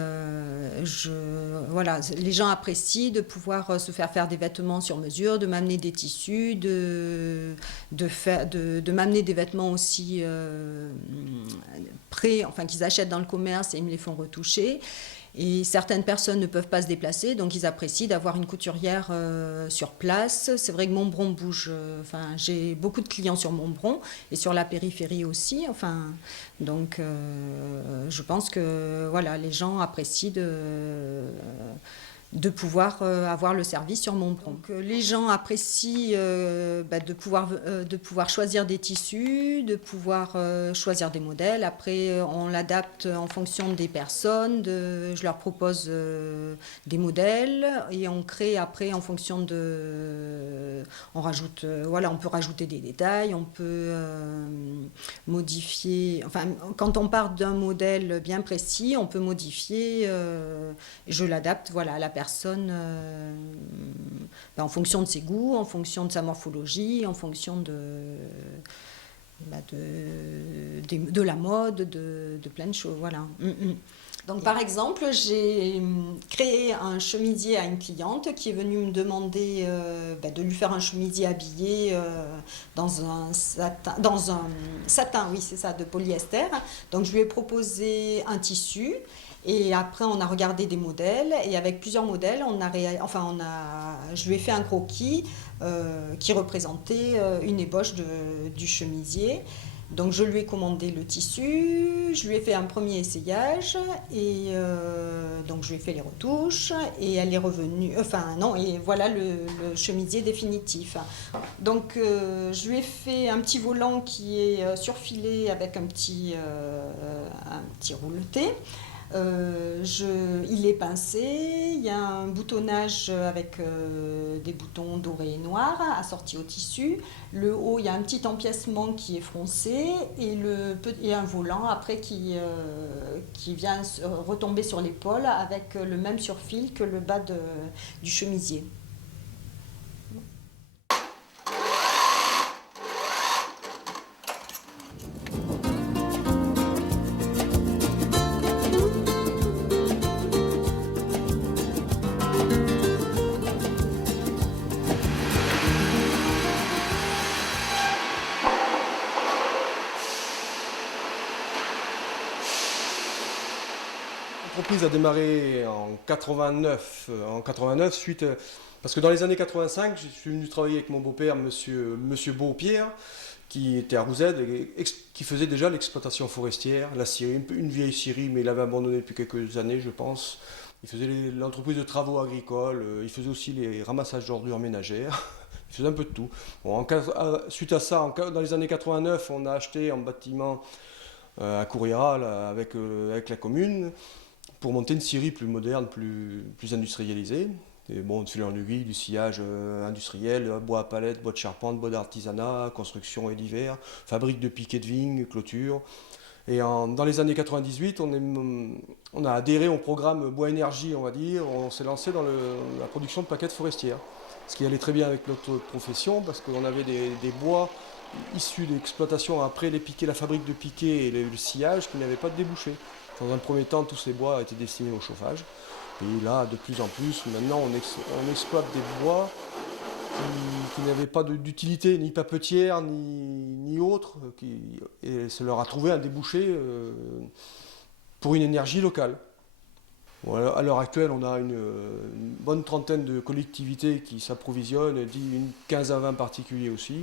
voilà, les gens apprécient de pouvoir se faire des vêtements sur mesure, de m'amener des tissus, de m'amener des vêtements aussi enfin qu'ils achètent dans le commerce et ils me les font retoucher. Et certaines personnes ne peuvent pas se déplacer, donc ils apprécient d'avoir une couturière sur place. C'est vrai que Montbron bouge, j'ai beaucoup de clients sur Montbron et sur la périphérie aussi. Donc je pense que voilà, les gens apprécient de pouvoir avoir le service sur Montbron. Donc, les gens apprécient de pouvoir choisir des tissus, de pouvoir choisir des modèles. Après, on l'adapte en fonction des personnes. Je leur propose des modèles et on crée après en fonction de... On peut rajouter des détails, on peut modifier... quand on part d'un modèle bien précis, on peut modifier. Je l'adapte à la personne en fonction de ses goûts, en fonction de sa morphologie, en fonction de la mode, de plein de choses. Voilà. Donc par exemple, j'ai créé un chemisier à une cliente qui est venue me demander de lui faire un chemisier habillé dans un satin, oui c'est ça, de polyester. Donc je lui ai proposé un tissu. Et après, on a regardé des modèles et avec plusieurs modèles, je lui ai fait un croquis qui représentait une ébauche du chemisier. Donc, je lui ai commandé le tissu, je lui ai fait un premier essayage et donc je lui ai fait les retouches et elle est revenue. Et voilà le chemisier définitif. Donc, je lui ai fait un petit volant qui est surfilé avec un petit rouleté. Il est pincé, il y a un boutonnage avec des boutons dorés et noirs assortis au tissu. Le haut, il y a un petit empiècement qui est froncé et un volant après qui vient retomber sur l'épaule avec le même surfil que le bas du chemisier. L'entreprise a démarré en 89 parce que dans les années 85, je suis venu travailler avec mon beau-père, monsieur Beaupierre, qui était à Rouzède et qui faisait déjà l'exploitation forestière, la scierie, une vieille scierie, mais il avait abandonné depuis quelques années, je pense. Il faisait l'entreprise de travaux agricoles, il faisait aussi les ramassages d'ordures ménagères, il faisait un peu de tout. Bon, suite à ça, dans les années 89, on a acheté un bâtiment à Courrières avec la commune, pour monter une scierie plus moderne, plus industrialisée. Et bon, de fil en aiguille, du sillage industriel, bois à palette, bois de charpente, bois d'artisanat, construction et divers, fabrique de piquets de vigne, clôture. Et dans les années 98, on a adhéré au programme Bois Énergie, on va dire. On s'est lancé dans la production de plaquettes forestières. Ce qui allait très bien avec notre profession, parce qu'on avait des bois issus d'exploitation après les piquets, la fabrique de piquets et le sillage qui n'avaient pas de débouché. Dans un premier temps, tous ces bois étaient destinés au chauffage. Et là, de plus en plus, maintenant, on exploite des bois qui n'avaient pas d'utilité, ni papetière, ni autre. Et ça leur a trouvé un débouché pour une énergie locale. Bon, à l'heure actuelle, on a une bonne trentaine de collectivités qui s'approvisionnent, une 15 à 20 particuliers aussi.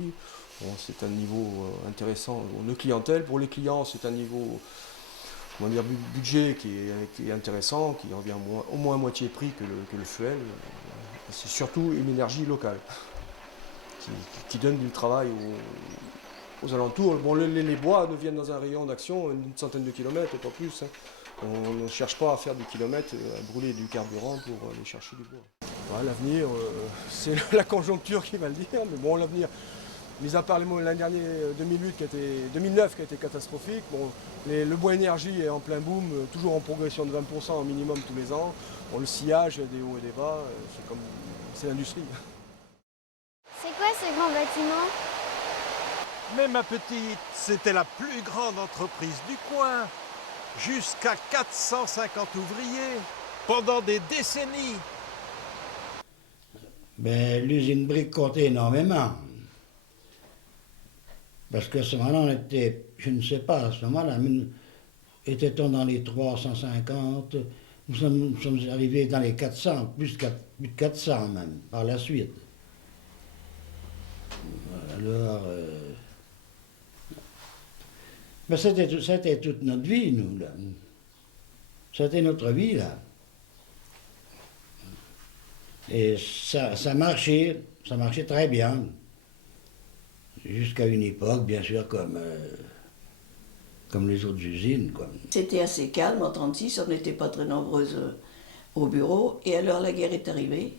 Bon, c'est un niveau intéressant de clientèle. Pour les clients, c'est un niveau budget qui est intéressant, qui revient au moins à moitié prix que le fuel. C'est surtout une énergie locale qui donne du travail aux alentours. Bon, les bois nous viennent dans un rayon d'action, une centaine de kilomètres, pas plus. Hein. On ne cherche pas à faire des kilomètres, à brûler du carburant pour aller chercher du bois. Ouais, l'avenir, c'est la conjoncture qui va le dire, mais bon, l'avenir, mis à part l'année dernière, 2009 qui a été catastrophique, bon, le bois énergie est en plein boom, toujours en progression de 20% au minimum tous les ans. Bon, le sillage, des hauts et des bas, c'est l'industrie. C'est quoi ce grand bâtiment? Mais ma petite, c'était la plus grande entreprise du coin. Jusqu'à 450 ouvriers, pendant des décennies. Ben, l'usine brique comptait énormément. Parce qu'à ce moment-là, on était, je ne sais pas, à ce moment-là, était-on dans les 350, nous sommes arrivés dans les 400, plus de 400 même, par la suite. Alors, mais c'était toute notre vie, nous, là. C'était notre vie, là. Et ça marchait très bien. Jusqu'à une époque, bien sûr, comme les autres usines, quoi. C'était assez calme, en 1936, on n'était pas très nombreuses au bureau. Et alors la guerre est arrivée.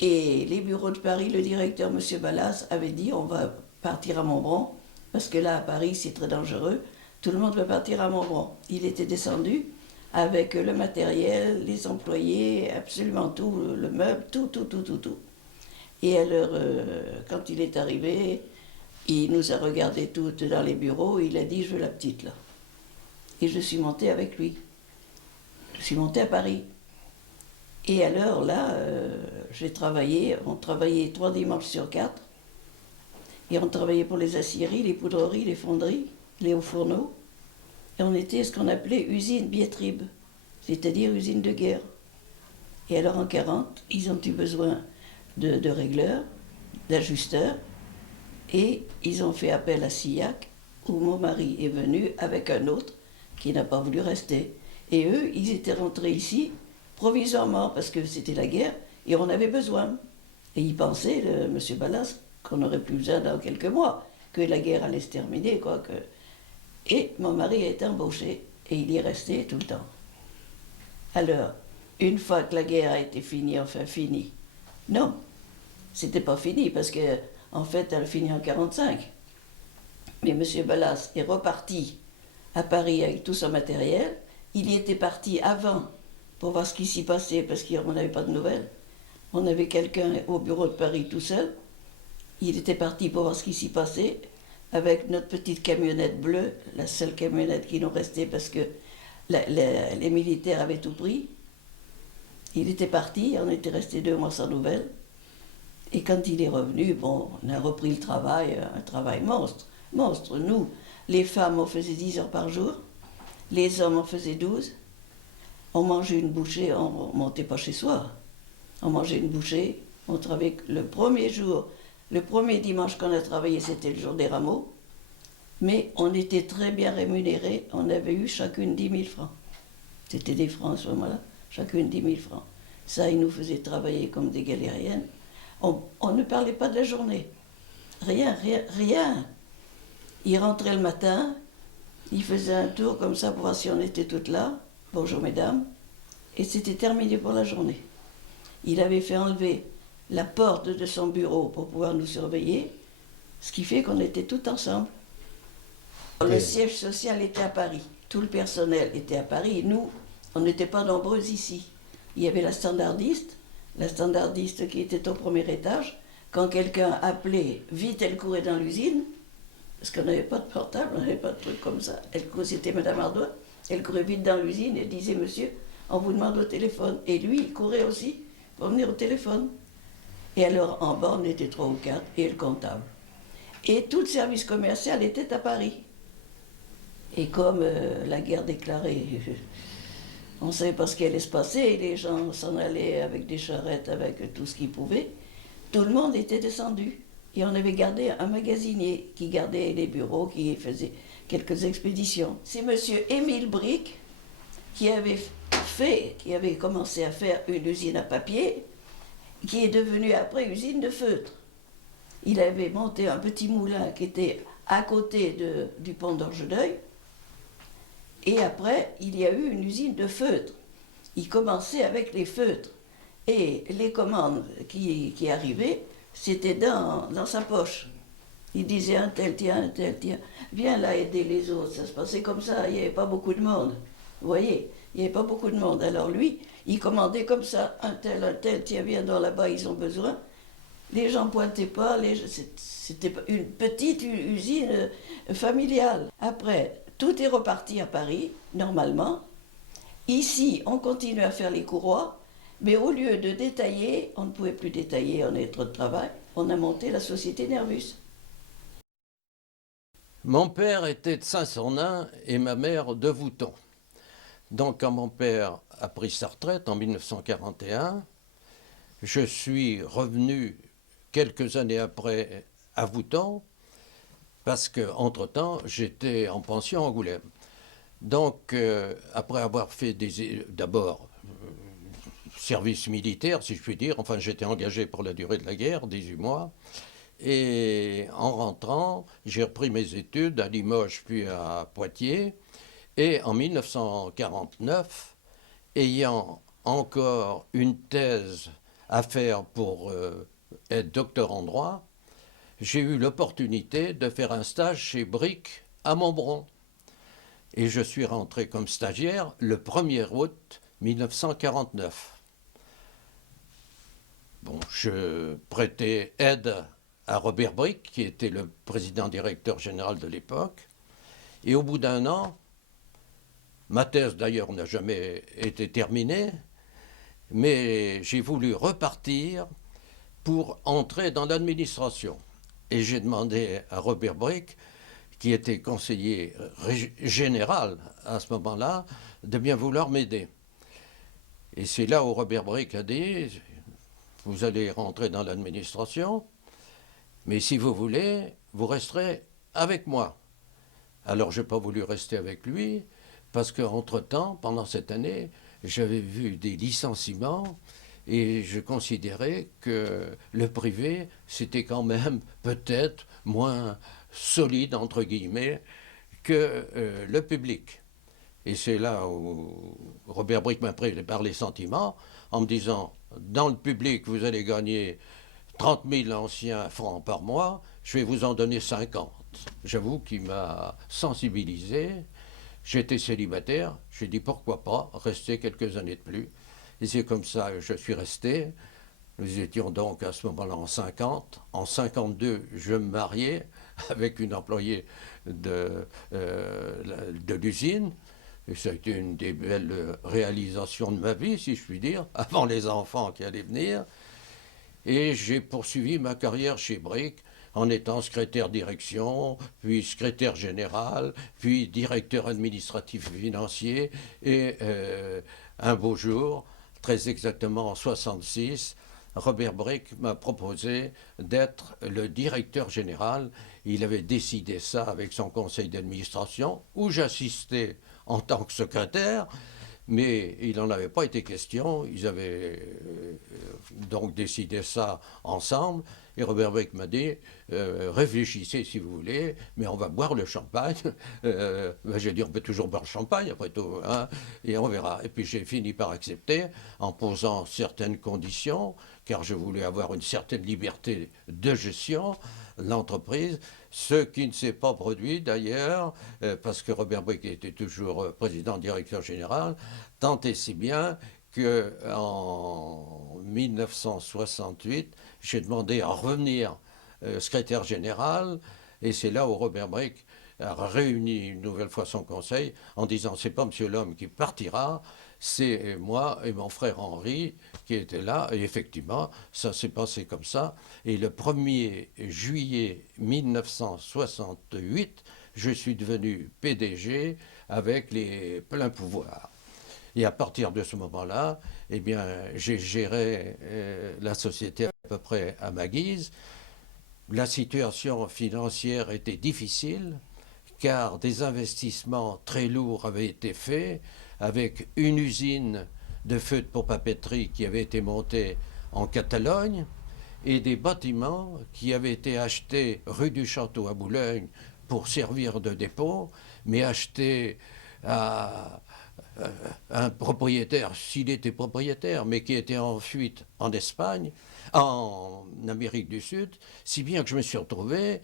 Et les bureaux de Paris, le directeur, M. Ballas, avait dit on va partir à Montbron, parce que là, à Paris, c'est très dangereux. Tout le monde va partir à Montbron. Il était descendu avec le matériel, les employés, absolument tout, le meuble, tout. Et alors, quand il est arrivé, il nous a regardé toutes dans les bureaux, il a dit je veux la petite là. Et je suis montée avec lui. Je suis montée à Paris. Et alors là, j'ai travaillé, on travaillait 3 dimanches sur 4. Et on travaillait pour les aciéries, les poudreries, les fonderies, les hauts fourneaux. Et on était ce qu'on appelait usine biétribe, c'est-à-dire usine de guerre. Et alors en 1940, ils ont eu besoin de régleurs, d'ajusteurs, et ils ont fait appel à Sillac, où mon mari est venu avec un autre qui n'a pas voulu rester. Et eux, ils étaient rentrés ici provisoirement, parce que c'était la guerre, et on avait besoin. Et ils pensaient, M. Ballas, qu'on aurait plus besoin dans quelques mois, que la guerre allait se terminer, quoi. Et mon mari a été embauché, et il y est resté tout le temps. Alors, une fois que la guerre a été finie, enfin finie, non, c'était pas fini, parce que en fait, elle a fini en 1945. Mais M. Ballas est reparti à Paris avec tout son matériel. Il y était parti avant pour voir ce qui s'y passait, parce qu'on n'avait pas de nouvelles. On avait quelqu'un au bureau de Paris tout seul. Il était parti pour voir ce qui s'y passait, avec notre petite camionnette bleue, la seule camionnette qui nous restait, parce que les militaires avaient tout pris. Il était parti, on était restés 2 mois sans nouvelles. Et quand il est revenu, bon, on a repris le travail, un travail monstre. Nous, les femmes, on faisait 10 heures par jour, les hommes, on faisait 12. On mangeait une bouchée, on ne montait pas chez soi. On mangeait une bouchée, on travaillait le premier jour, le premier dimanche qu'on a travaillé, c'était le jour des rameaux. Mais on était très bien rémunérés, on avait eu chacune 10 000 francs. C'était des francs à ce moment-là, chacune 10 000 francs. Ça, ils nous faisaient travailler comme des galériennes. On ne parlait pas de la journée. Rien. Il rentrait le matin, il faisait un tour comme ça pour voir si on était toutes là. Bonjour mesdames. Et c'était terminé pour la journée. Il avait fait enlever la porte de son bureau pour pouvoir nous surveiller, ce qui fait qu'on était tous ensemble. Le siège social était à Paris. Tout le personnel était à Paris. Nous, on n'était pas nombreux ici. Il y avait la standardiste qui était au premier étage. Quand quelqu'un appelait, vite elle courait dans l'usine, parce qu'on n'avait pas de portable, on n'avait pas de trucs comme ça. C'était Madame Ardois, elle courait vite dans l'usine et disait, monsieur, on vous demande au téléphone. Et lui, il courait aussi pour venir au téléphone. Et alors, en bas, on était 3 ou 4, et le comptable. Et tout le service commercial était à Paris. Et comme la guerre déclarée On ne savait pas ce qui allait se passer, les gens s'en allaient avec des charrettes, avec tout ce qu'ils pouvaient. Tout le monde était descendu. Et on avait gardé un magasinier qui gardait les bureaux, qui faisait quelques expéditions. C'est monsieur Émile Brick qui avait commencé à faire une usine à papier, qui est devenue après usine de feutre. Il avait monté un petit moulin qui était à côté du pont d'Orgedeuil, et après, il y a eu une usine de feutre. Il commençait avec les feutres, et les commandes qui arrivaient, c'était dans sa poche. Il disait un tel, tiens, viens là aider les autres. Ça se passait comme ça, il n'y avait pas beaucoup de monde. Vous voyez, il n'y avait pas beaucoup de monde. Alors lui, il commandait comme ça, un tel, tiens, viens dans là-bas, ils ont besoin. Les gens ne pointaient pas, c'était une petite usine familiale. Après, tout est reparti à Paris, normalement. Ici, on continue à faire les courroies, mais au lieu de détailler, on ne pouvait plus détailler, on avait trop de travail, on a monté la société Nervus. Mon père était de Saint-Sornin et ma mère de Vouton. Donc quand mon père a pris sa retraite en 1941, je suis revenu quelques années après à Vouton, parce qu'entre-temps, j'étais en pension à Angoulême. Donc, après avoir fait d'abord service militaire, si je puis dire, enfin j'étais engagé pour la durée de la guerre, 18 mois, et en rentrant, j'ai repris mes études à Limoges puis à Poitiers, et en 1949, ayant encore une thèse à faire pour être docteur en droit, j'ai eu l'opportunité de faire un stage chez Brick à Montbron. Et je suis rentré comme stagiaire le 1er août 1949. Bon, je prêtais aide à Robert Brick, qui était le président-directeur général de l'époque. Et au bout d'un an, ma thèse d'ailleurs n'a jamais été terminée, mais j'ai voulu repartir pour entrer dans l'administration. Et j'ai demandé à Robert Brick, qui était conseiller général à ce moment-là, de bien vouloir m'aider. Et c'est là où Robert Brick a dit, vous allez rentrer dans l'administration, mais si vous voulez, vous resterez avec moi. Alors je n'ai pas voulu rester avec lui, parce qu'entre-temps, pendant cette année, j'avais vu des licenciements, et je considérais que le privé, c'était quand même peut-être moins solide, entre guillemets, que le public. Et c'est là où Robert Brick m'a pris par les sentiments, en me disant, dans le public, vous allez gagner 30 000 anciens francs par mois, je vais vous en donner 50. J'avoue qu'il m'a sensibilisé. J'étais célibataire, j'ai dit pourquoi pas rester quelques années de plus. Et c'est comme ça que je suis resté. Nous étions donc à ce moment-là en 50. En 52, je me mariais avec une employée de l'usine. Et ça a été une des belles réalisations de ma vie, si je puis dire, avant les enfants qui allaient venir. Et j'ai poursuivi ma carrière chez Brick en étant secrétaire direction, puis secrétaire général, puis directeur administratif et financier. Et un beau jour, très exactement en 1966, Robert Brick m'a proposé d'être le directeur général. Il avait décidé ça avec son conseil d'administration, où j'assistais en tant que secrétaire, mais il n'en avait pas été question. Ils avaient donc décidé ça ensemble. Et Robert Brick m'a dit, réfléchissez si vous voulez, mais on va boire le champagne. J'ai dit, on peut toujours boire le champagne après tout, hein, et on verra. Et puis j'ai fini par accepter en posant certaines conditions, car je voulais avoir une certaine liberté de gestion de l'entreprise, ce qui ne s'est pas produit d'ailleurs, parce que Robert Brick était toujours président-directeur général, tant et si bien qu'en 1968, j'ai demandé à revenir secrétaire général, et c'est là où Robert Brick a réuni une nouvelle fois son conseil en disant c'est pas monsieur l'homme qui partira, c'est moi et mon frère Henri qui étaient là, et effectivement ça s'est passé comme ça. Et le 1er juillet 1968, je suis devenu PDG avec les pleins pouvoirs. Et à partir de ce moment-là, eh bien, j'ai géré la société à peu près à ma guise. La situation financière était difficile, car des investissements très lourds avaient été faits, avec une usine de feutres pour papeterie qui avait été montée en Catalogne, et des bâtiments qui avaient été achetés rue du Château à Boulogne pour servir de dépôt, mais achetés à un propriétaire, s'il était propriétaire, mais qui était en fuite en Espagne, en Amérique du Sud, si bien que je me suis retrouvé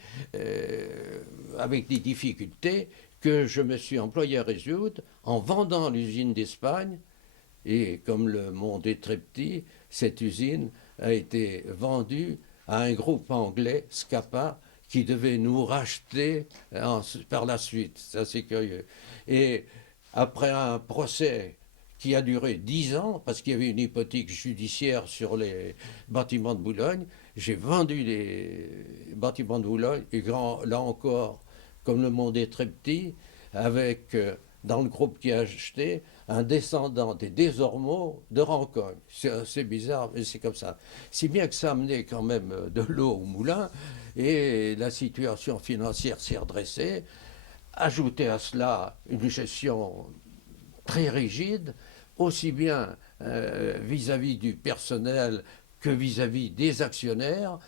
avec des difficultés que je me suis employé à résoudre en vendant l'usine d'Espagne. Et comme le monde est très petit, cette usine a été vendue à un groupe anglais, Scapa, qui devait nous racheter par la suite. Ça, c'est curieux. Et après un procès qui a duré 10 ans, parce qu'il y avait une hypothèque judiciaire sur les bâtiments de Boulogne, j'ai vendu les bâtiments de Boulogne, et là encore, comme le monde est très petit, avec, dans le groupe qui a acheté, un descendant des Desormeaux de Rancogne. C'est assez bizarre, mais c'est comme ça. Si bien que ça amenait quand même de l'eau au moulin, et la situation financière s'est redressée. Ajouter à cela une gestion très rigide, aussi bien vis-à-vis du personnel que vis-à-vis des actionnaires.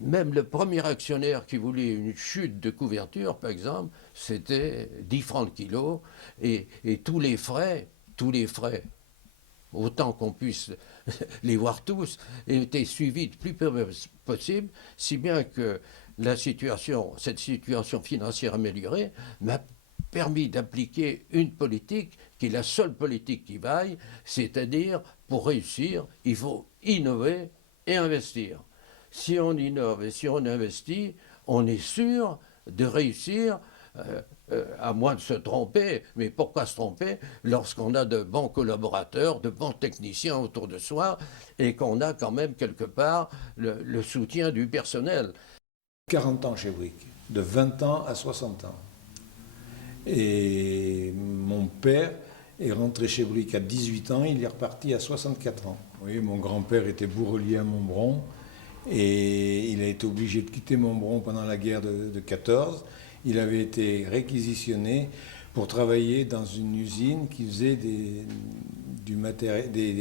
Même le premier actionnaire qui voulait une chute de couverture, par exemple, c'était 10 francs le kilo, et tous les frais, autant qu'on puisse les voir tous, étaient suivis le plus possible, si bien que cette situation financière améliorée m'a permis d'appliquer une politique qui est la seule politique qui vaille, c'est-à-dire, pour réussir, il faut innover et investir. Si on innove et si on investit, on est sûr de réussir, à moins de se tromper. Mais pourquoi se tromper lorsqu'on a de bons collaborateurs, de bons techniciens autour de soi et qu'on a quand même quelque part le soutien du personnel. 40 ans chez Brick, de 20 ans à 60 ans. Et mon père est rentré chez Brick à 18 ans, il est reparti à 64 ans. Oui, mon grand-père était bourrelier à Montbron et il a été obligé de quitter Montbron pendant la guerre de 14. Il avait été réquisitionné pour travailler dans une usine qui faisait des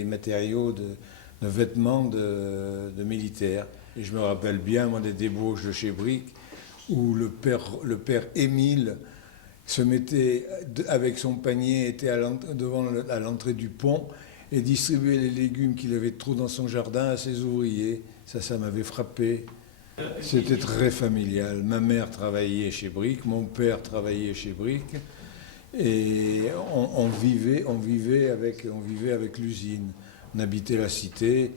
matériaux de vêtements de militaires. Et je me rappelle bien, moi, des débauches de chez Brick, où le père Émile se mettait avec son panier, était à l'entrée du pont et distribuait les légumes qu'il avait trop dans son jardin à ses ouvriers. Ça m'avait frappé. C'était très familial. Ma mère travaillait chez Brick, mon père travaillait chez Brick, et on vivait avec l'usine. On habitait la cité.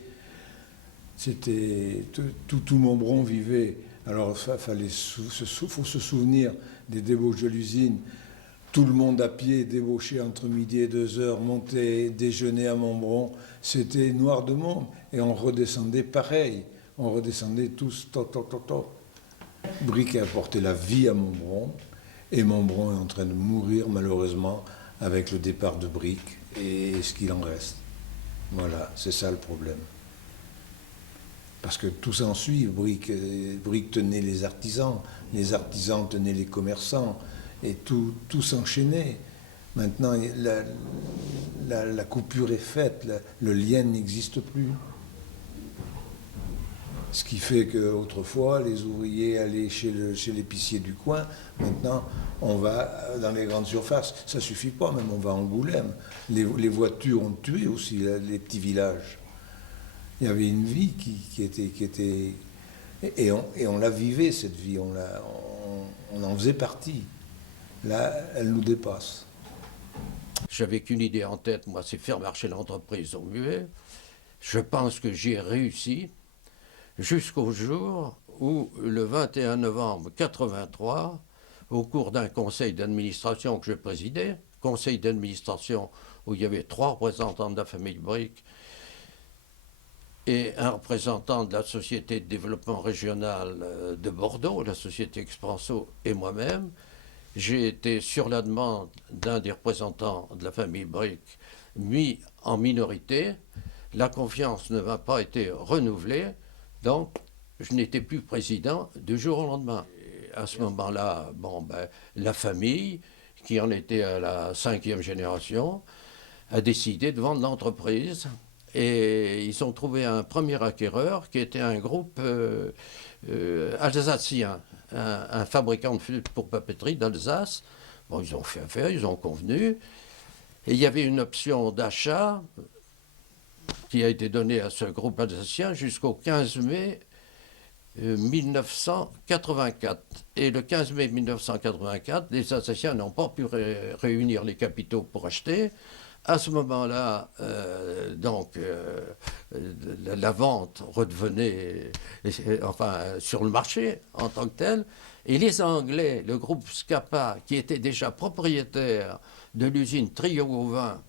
C'était tout Montbron vivait. Alors faut se souvenir des débauches de l'usine. Tout le monde à pied débauchait entre midi et 2h, montait déjeuner à Montbron. C'était noir de monde. Et on redescendait pareil. On redescendait tous, Brick a apporté la vie à Montbron. Et Montbron est en train de mourir, malheureusement, avec le départ de Brick et ce qu'il en reste. Voilà, c'est ça le problème. Parce que tout s'ensuit. Brick tenait les artisans tenaient les commerçants, et tout s'enchaînait. Maintenant, la coupure est faite, le lien n'existe plus. Ce qui fait qu'autrefois, les ouvriers allaient chez l'épicier du coin. Maintenant, on va dans les grandes surfaces. Ça ne suffit pas, même on va à Angoulême. Les voitures ont tué aussi les petits villages. Il y avait une vie qui était... Et on la vivait, cette vie. On en faisait partie. Là, elle nous dépasse. J'avais qu'une idée en tête, moi, c'est faire marcher l'entreprise au muet. Je pense que j'y ai réussi. Jusqu'au jour où, le 21 novembre 1983, au cours d'un conseil d'administration que je présidais, conseil d'administration où il y avait 3 représentants de la famille Brick et un représentant de la Société de développement régional de Bordeaux, la Société Expanso, et moi-même, j'ai été, sur la demande d'un des représentants de la famille Brick, mis en minorité. La confiance ne m'a pas été renouvelée, donc je n'étais plus président du jour au lendemain. Et à ce moment-là, la famille, qui en était à la 5e génération, a décidé de vendre l'entreprise. Et ils ont trouvé un premier acquéreur qui était un groupe alsacien, un fabricant de flûtes pour papeterie d'Alsace. Bon, ils ont fait affaire, ils ont convenu. Et il y avait une option d'achat qui a été donnée à ce groupe alsacien jusqu'au 15 mai 1984. Et le 15 mai 1984, les Alsaciens n'ont pas pu réunir les capitaux pour acheter. À ce moment-là, la vente redevenait sur le marché en tant que tel. Et les Anglais, le groupe Scapa, qui était déjà propriétaire de l'usine Trio au vin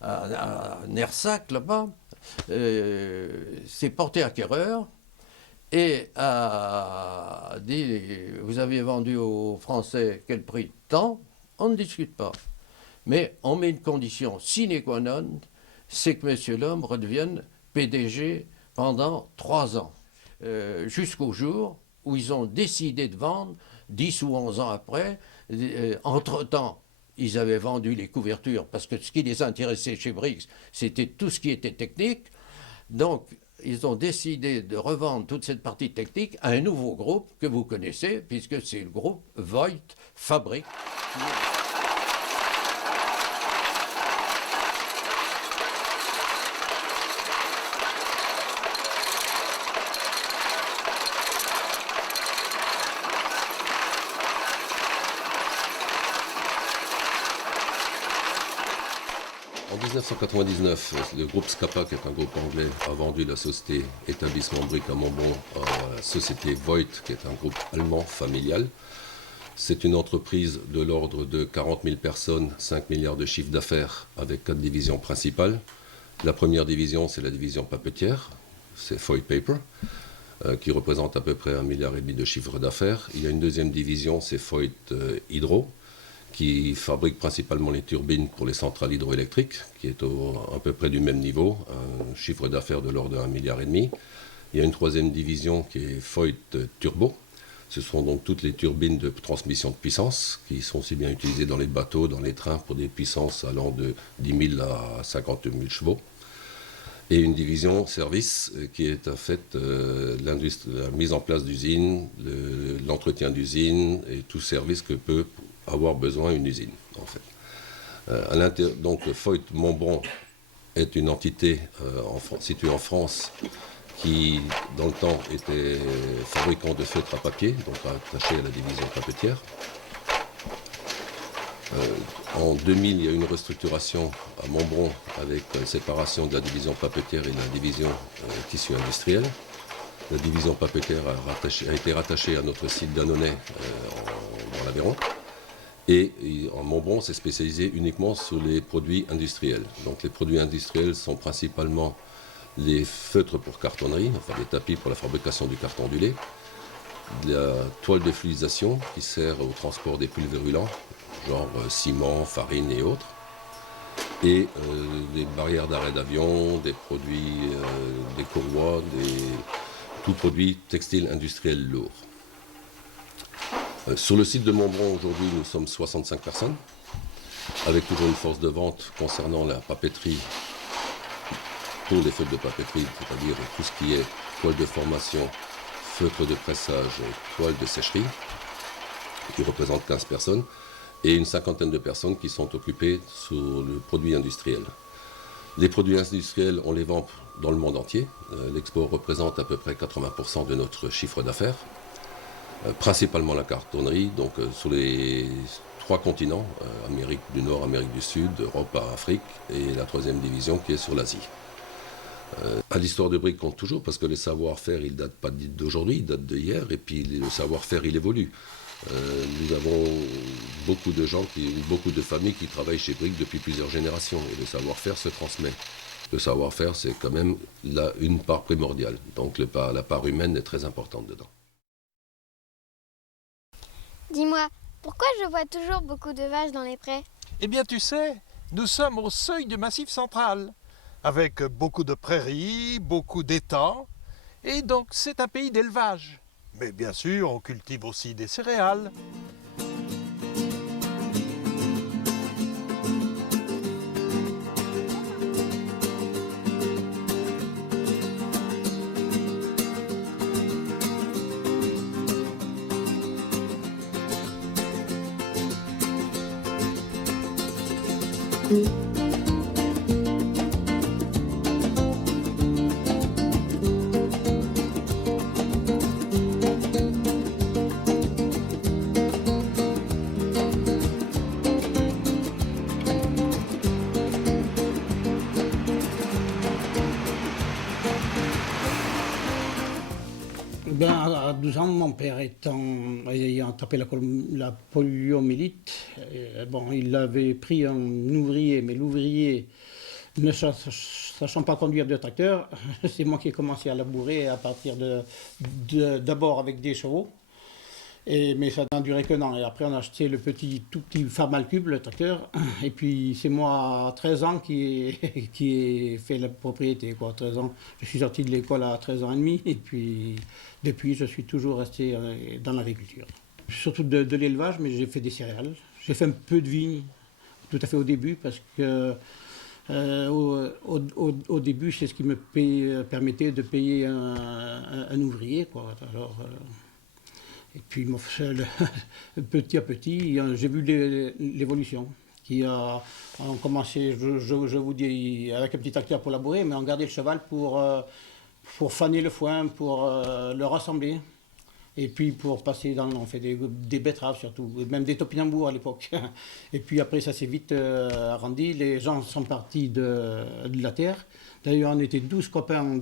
à Nersac, là-bas, s'est porté acquéreur et a dit « Vous avez vendu aux Français quel prix ? Tant, on ne discute pas. Mais on met une condition sine qua non, c'est que M. Lhomme redevienne PDG pendant 3 ans, jusqu'au jour où ils ont décidé de vendre, 10 ou 11 ans après. Entre-temps, ils avaient vendu les couvertures, parce que ce qui les intéressait chez Briggs, c'était tout ce qui était technique. Donc, ils ont décidé de revendre toute cette partie technique à un nouveau groupe que vous connaissez, puisque c'est le groupe Voigt Fabrik. En 1999, le groupe Scapa, qui est un groupe anglais, a vendu la société Établissement Brick à Montbron à la société Voigt, qui est un groupe allemand familial. C'est une entreprise de l'ordre de 40 000 personnes, 5 milliards de chiffre d'affaires, avec 4 divisions principales. La première division, c'est la division papetière, c'est Voigt Paper, qui représente à peu près 1,5 milliard de chiffre d'affaires. Il y a une deuxième division, c'est Voigt Hydro, qui fabrique principalement les turbines pour les centrales hydroélectriques, qui est à peu près du même niveau, un chiffre d'affaires de l'ordre de 1,5 milliard. Il y a une troisième division qui est Voigt Turbo. Ce sont donc toutes les turbines de transmission de puissance qui sont aussi bien utilisées dans les bateaux, dans les trains, pour des puissances allant de 10 000 à 50 000 chevaux. Et une division service qui est en fait la mise en place d'usines, l'entretien d'usines et tout service que peut avoir besoin une usine, en fait. Donc, Voigt Montbron est une entité située en France qui, dans le temps, était fabricant de feutres à papier, donc attaché à la division papetière. En 2000, il y a eu une restructuration à Montbron avec la séparation de la division papetière et de la division tissu industriel. La division papetière a été rattachée à notre site d'Annonay dans l'Aveyron. Et en Montbron, c'est spécialisé uniquement sur les produits industriels. Donc les produits industriels sont principalement les feutres pour cartonnerie, enfin les tapis pour la fabrication du carton du lait, de la toile de fluidisation qui sert au transport des pulvérulents, genre ciment, farine et autres, et des barrières d'arrêt d'avion, des produits, des courroies, tout produit textile industriel lourd. Sur le site de Montbron, aujourd'hui, nous sommes 65 personnes, avec toujours une force de vente concernant la papeterie, pour les feutres de papeterie, c'est-à-dire tout ce qui est toile de formation, feutre de pressage, toile de sécherie, qui représente 15 personnes, et une cinquantaine de personnes qui sont occupées sur le produit industriel. Les produits industriels, on les vend dans le monde entier. L'export représente à peu près 80% de notre chiffre d'affaires. Principalement la cartonnerie, donc sur les 3 continents, Amérique du Nord, Amérique du Sud, Europe, Afrique, et la 3e division qui est sur l'Asie. L'histoire de Brick compte toujours, parce que le savoir-faire, il ne date pas d'aujourd'hui, il date d'hier, et puis le savoir-faire, il évolue. Nous avons beaucoup de gens, beaucoup de familles qui travaillent chez Brick depuis plusieurs générations, et le savoir-faire se transmet. Le savoir-faire, c'est quand même une part primordiale, donc la part humaine est très importante dedans. Dis-moi, Pourquoi je vois toujours beaucoup de vaches dans les prés? Eh bien, tu sais, nous sommes au seuil du Massif central, avec beaucoup de prairies, beaucoup d'étangs, et donc c'est un pays d'élevage. Mais bien sûr, on cultive aussi des céréales. Ben, à 12 ans, mon père ayant attrapé la poliomyélite, bon, il avait pris un ouvrier, mais l'ouvrier, ne sachant pas conduire de tracteur, c'est moi qui ai commencé à labourer à partir d'abord avec des chevaux. Mais ça n'a duré qu'un an. Et après, on a acheté le tout petit Farmalcube, le tracteur. Et puis, c'est moi, à 13 ans, qui ai fait la propriété. Quoi. 13 ans. Je suis sorti de l'école à 13 ans et demi. Et puis, depuis, je suis toujours resté dans l'agriculture. Surtout de l'élevage, mais j'ai fait des céréales. J'ai fait un peu de vigne, tout à fait au début, parce que au début, c'est ce qui me permettait de payer un ouvrier. Quoi. Alors, et puis, petit à petit, j'ai vu l'évolution. On commençait, je vous dis, avec un petit tracteur pour labourer, mais on gardait le cheval pour faner le foin, pour le rassembler. Et puis pour passer on fait des betteraves surtout, même des topinambours à l'époque. Et puis après, ça s'est vite arrondi. Les gens sont partis de la terre. D'ailleurs, on était 12 copains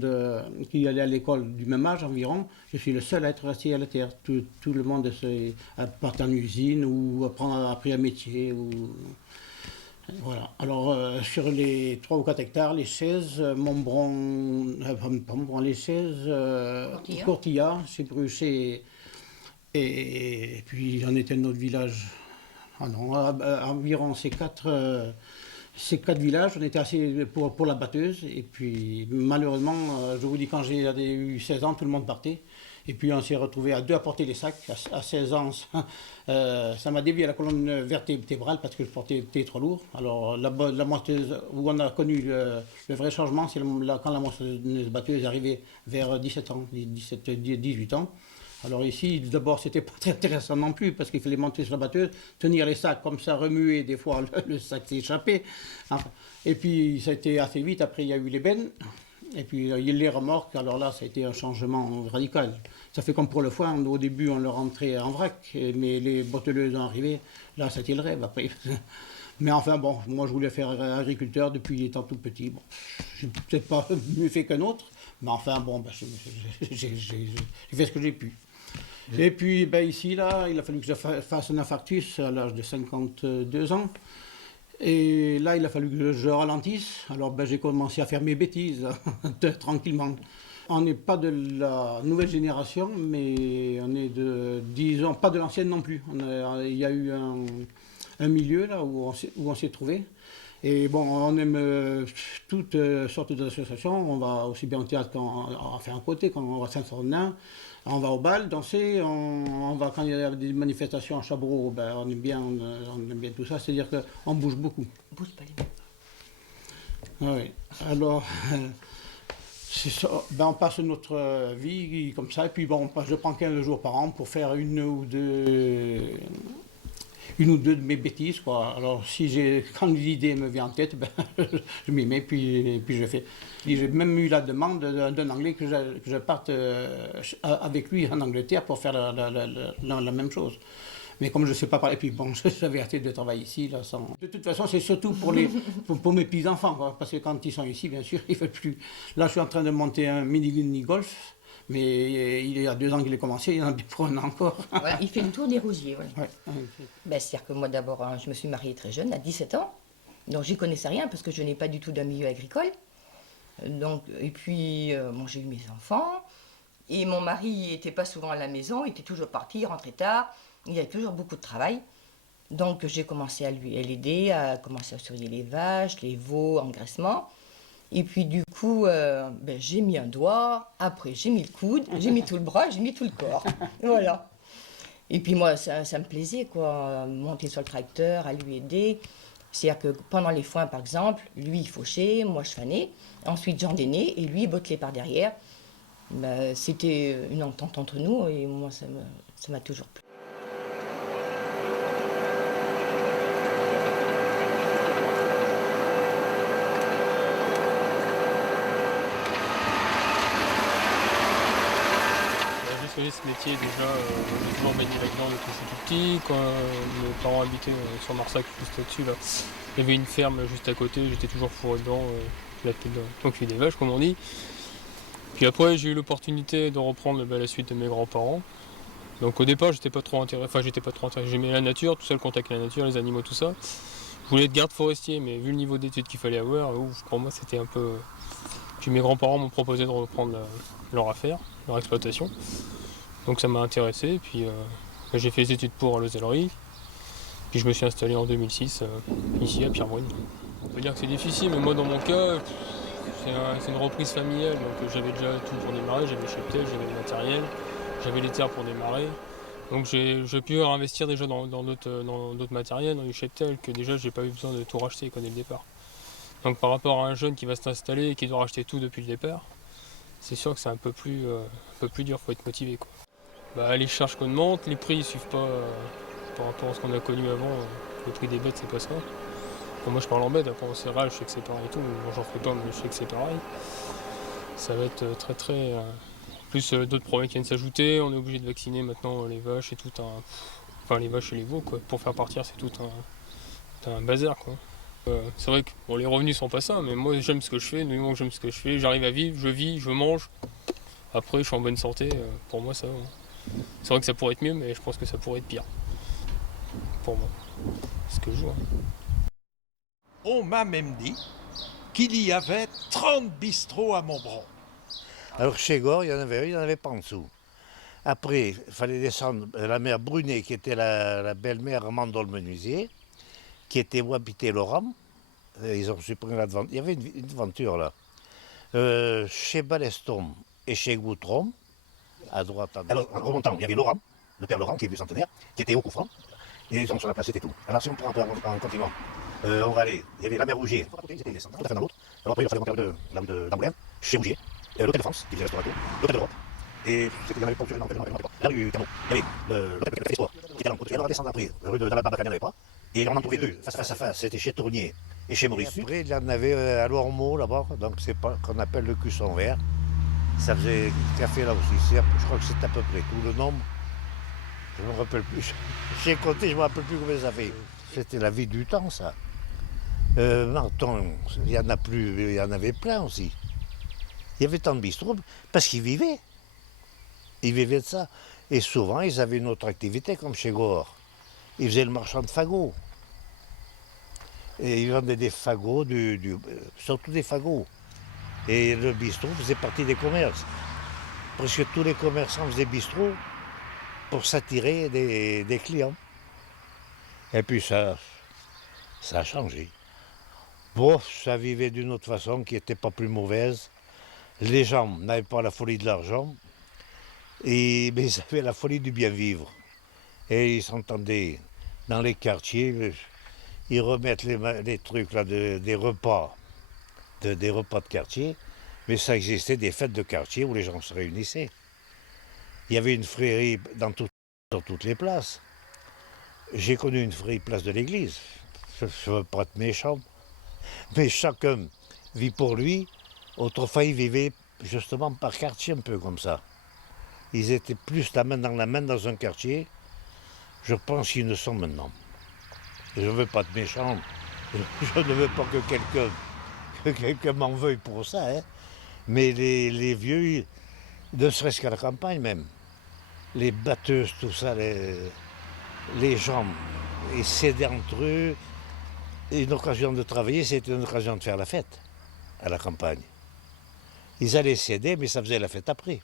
qui allaient à l'école du même âge environ. Je suis le seul à être resté à la terre. Tout le monde est parti en usine ou a appris un métier. Voilà. Alors, sur les 3 ou 4 hectares, les 16, les 16 Courtillas, c'est Bruchet. Et puis, on était un autre village. Ah non, environ ces 4 villages, on était assez pour la batteuse. Et puis, malheureusement, je vous dis, quand j'ai eu 16 ans, tout le monde partait. Et puis, on s'est retrouvé à 2 à porter les sacs. À 16 ans, ça m'a dévié la colonne vertébrale parce que je portais trop lourd. Alors, la moissonneuse, où on a connu le vrai changement, c'est quand la moissonneuse batteuse est arrivée vers 18 ans. Alors ici, d'abord, c'était pas très intéressant non plus, parce qu'il fallait monter sur la batteuse, tenir les sacs comme ça, remuer, des fois le sac s'est échappé. Et puis, ça a été assez vite, après il y a eu les bennes, et puis les remorques, alors là, ça a été un changement radical. Ça fait comme pour le foin, au début, on le rentrait en vrac, mais les botteleuses sont arrivées, là, c'était le rêve après. Mais enfin, bon, moi, je voulais faire agriculteur depuis étant tout petit. Bon, j'ai peut-être pas mieux fait qu'un autre, mais enfin, bon, j'ai fait ce que j'ai pu. Et puis ici, là, il a fallu que je fasse un infarctus à l'âge de 52 ans. Et là, il a fallu que je ralentisse. Alors j'ai commencé à faire mes bêtises, tranquillement. On n'est pas de la nouvelle génération, mais on est disons, pas de l'ancienne non plus. Il y a eu un milieu là où on s'est trouvé. Et bon, on aime toutes sortes d'associations. On va aussi bien au théâtre qu'on fait un côté, quand on va à Saint-Sornin. On va au bal, danser, on va quand il y a des manifestations à Chabreau, on aime bien tout ça, c'est-à-dire qu'on bouge beaucoup. On bouge pas les mains. Oui, alors, on passe notre vie comme ça, et puis bon, je prends 15 jours par an pour faire une ou deux de mes bêtises, quoi. Alors, quand l'idée me vient en tête, je m'y mets, puis je fais. J'ai même eu la demande d'un Anglais que je parte avec lui en Angleterre pour faire la même chose. Mais comme je ne sais pas parler, puis bon, j'avais assez de travail ici. Là, De toute façon, c'est surtout pour mes petits-enfants, quoi, parce que quand ils sont ici, bien sûr, ils ne veulent plus. Là, je suis en train de monter un mini-golf. Mais il y a 2 ans qu'il a commencé, il en a bien pour un an encore. Voilà, il fait le tour des rosiers. Voilà. Ouais. C'est-à-dire que moi, d'abord, je me suis mariée très jeune, à 17 ans. Donc, j'y connaissais rien parce que je n'ai pas du tout d'un milieu agricole. Donc, et puis, j'ai eu mes enfants. Et mon mari n'était pas souvent à la maison, il était toujours parti, il rentrait tard. il y a toujours beaucoup de travail. Donc j'ai commencé à l'aider, à commencer à surveiller les vaches, les veaux, engraissement. Et puis du coup, j'ai mis un doigt, après j'ai mis le coude, j'ai mis tout le bras, j'ai mis tout le corps. Voilà. Et puis moi, ça me plaisait, quoi, monter sur le tracteur, à lui aider. C'est-à-dire que pendant les foins, par exemple, lui, il fauchait, moi, je fanais. Ensuite, j'endainais et lui, il bottelait par derrière. C'était une entente entre nous et moi, ça m'a toujours plu. Je connais ce métier déjà, j'ai toujours baigné là-dedans depuis que je suis tout petit. Quand mes parents habitaient sur Marsac, juste au-dessus, là, il y avait une ferme juste à côté, j'étais toujours fourré dedans, m'occuper des vaches comme on dit. Puis après j'ai eu l'opportunité de reprendre la suite de mes grands-parents. Donc au départ j'étais pas trop intéressé, j'aimais la nature, tout ça, le contact avec la nature, les animaux, tout ça. Je voulais être garde forestier, mais vu le niveau d'études qu'il fallait avoir, pour moi c'était un peu... Puis mes grands-parents m'ont proposé de reprendre leur affaire, leur exploitation. Donc ça m'a intéressé, puis j'ai fait les études pour à l'hôtellerie, puis je me suis installé en 2006 ici à Pierrebrune. On peut dire que c'est difficile, mais moi dans mon cas, c'est une reprise familiale, donc j'avais déjà tout pour démarrer, j'avais le cheptel, j'avais le matériel, j'avais les terres pour démarrer. Donc j'ai pu investir déjà dans d'autres matériels, dans du cheptel, que déjà j'ai pas eu besoin de tout racheter dès le départ. Donc par rapport à un jeune qui va s'installer et qui doit racheter tout depuis le départ, c'est sûr que c'est un peu plus dur, il faut être motivé, quoi. Les charges qu'on monte, les prix ne suivent pas par rapport à ce qu'on a connu avant. Le prix des bêtes, c'est pas ça. Moi, je parle en bête, après en céréales, je sais que c'est pareil et tout. Moi, j'en fais pas, mais je sais que c'est pareil. Ça va être très... En plus, d'autres problèmes qui viennent s'ajouter. On est obligé de vacciner maintenant les vaches et tout un... Enfin, les vaches et les veaux, quoi. Pour faire partir, c'est tout un bazar, quoi. C'est vrai que les revenus sont pas ça, mais moi, j'aime ce que je fais. Du moment que j'aime ce que je fais, j'arrive à vivre, je vis, je mange. Après, je suis en bonne santé. Pour moi, ça va. C'est vrai que ça pourrait être mieux, mais je pense que ça pourrait être pire. Pour moi. C'est ce que je vois. On m'a même dit qu'il y avait 30 bistrots à Montbron. Alors chez Gore, il n'y en avait pas en dessous. Après, il fallait descendre la mère Brunet, qui était la belle-mère Mandol Menuisier, qui était où habitait Laurent. Ils ont supprimé la devanture. Il y avait une devanture là. Chez Baleston et chez Goutron, à droite. Alors, en remontant, il y avait Laurent, le père Laurent, qui est vieux centenaire, qui était au coup franc, et ils sont sur la place, c'était tout. Alors, si on prend un peu en continuant, on va aller, il y avait la mère Rougier, c'était tout à fait dans l'autre. Alors, après, il a fallu d'Angoulême, chez Rougier, l'hôtel de France, qui faisait restaurateur, l'hôtel d'Europe, et il y en avait pas, la rue Cameau, il y avait l'hôtel de Espoir, qui était là, et alors, descendre après, rue de la Barbacane, il n'y en avait pas, et on en trouvait deux, face à face, c'était chez Tournier et chez Maurice. Après, il y en avait à Lormeau, là-bas, donc c'est pas qu'on appelle le Cusson Vert. Ça faisait café là aussi. Je crois que c'est à peu près tout le nombre. Je ne me rappelle plus. J'ai compté, je ne me rappelle plus combien ça fait. C'était la vie du temps, ça. Marton, il y en a plus, il y en avait plein aussi. Il y avait tant de bistrots parce qu'ils vivaient. Ils vivaient de ça. Et souvent, ils avaient une autre activité, comme chez Gore. Ils faisaient le marchand de fagots. Et ils vendaient des fagots, surtout des fagots. Et le bistrot faisait partie des commerces. Presque tous les commerçants faisaient bistrot pour s'attirer des clients. Et puis ça a changé. Bon, ça vivait d'une autre façon qui n'était pas plus mauvaise. Les gens n'avaient pas la folie de l'argent, mais ils avaient la folie du bien vivre. Et ils s'entendaient dans les quartiers, ils remettent les trucs là, des repas. Des repas de quartier, mais ça existait des fêtes de quartier où les gens se réunissaient. Il y avait une frairie dans toutes les places. J'ai connu une frairie place de l'église. Je ne veux pas être méchant, mais chacun vit pour lui. Autrefois, ils vivaient justement par quartier, un peu comme ça. Ils étaient plus la main dans un quartier. Je pense qu'ils ne sont maintenant. Je ne veux pas être méchant. Je ne veux pas que quelqu'un m'en veuille pour ça, hein. Mais les vieux, ne serait-ce qu'à la campagne même, les batteuses, tout ça, les gens, ils s'aidaient entre eux. Et une occasion de travailler, c'était une occasion de faire la fête à la campagne. Ils allaient s'aider, mais ça faisait la fête après.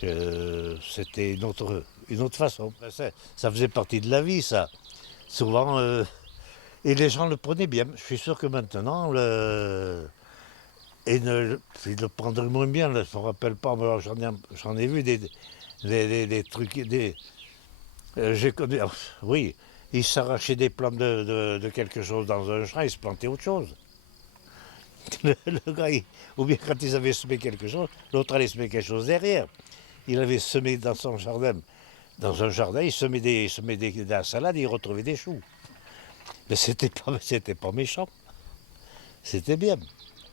C'était une autre une autre façon. Ça faisait partie de la vie, ça. Souvent, et les gens le prenaient bien. Je suis sûr que maintenant, ils le prendraient moins bien. Là, je ne me rappelle pas, mais j'en ai vu des trucs. J'ai connu, oui, ils s'arrachaient des plantes de quelque chose dans un champ, ils se plantaient autre chose. Le gars, ou bien quand ils avaient semé quelque chose, l'autre allait semer quelque chose derrière. Il avait semé dans son jardin. Dans un jardin, il semait de la salade et il retrouvait des choux. Mais c'était pas méchant. C'était bien.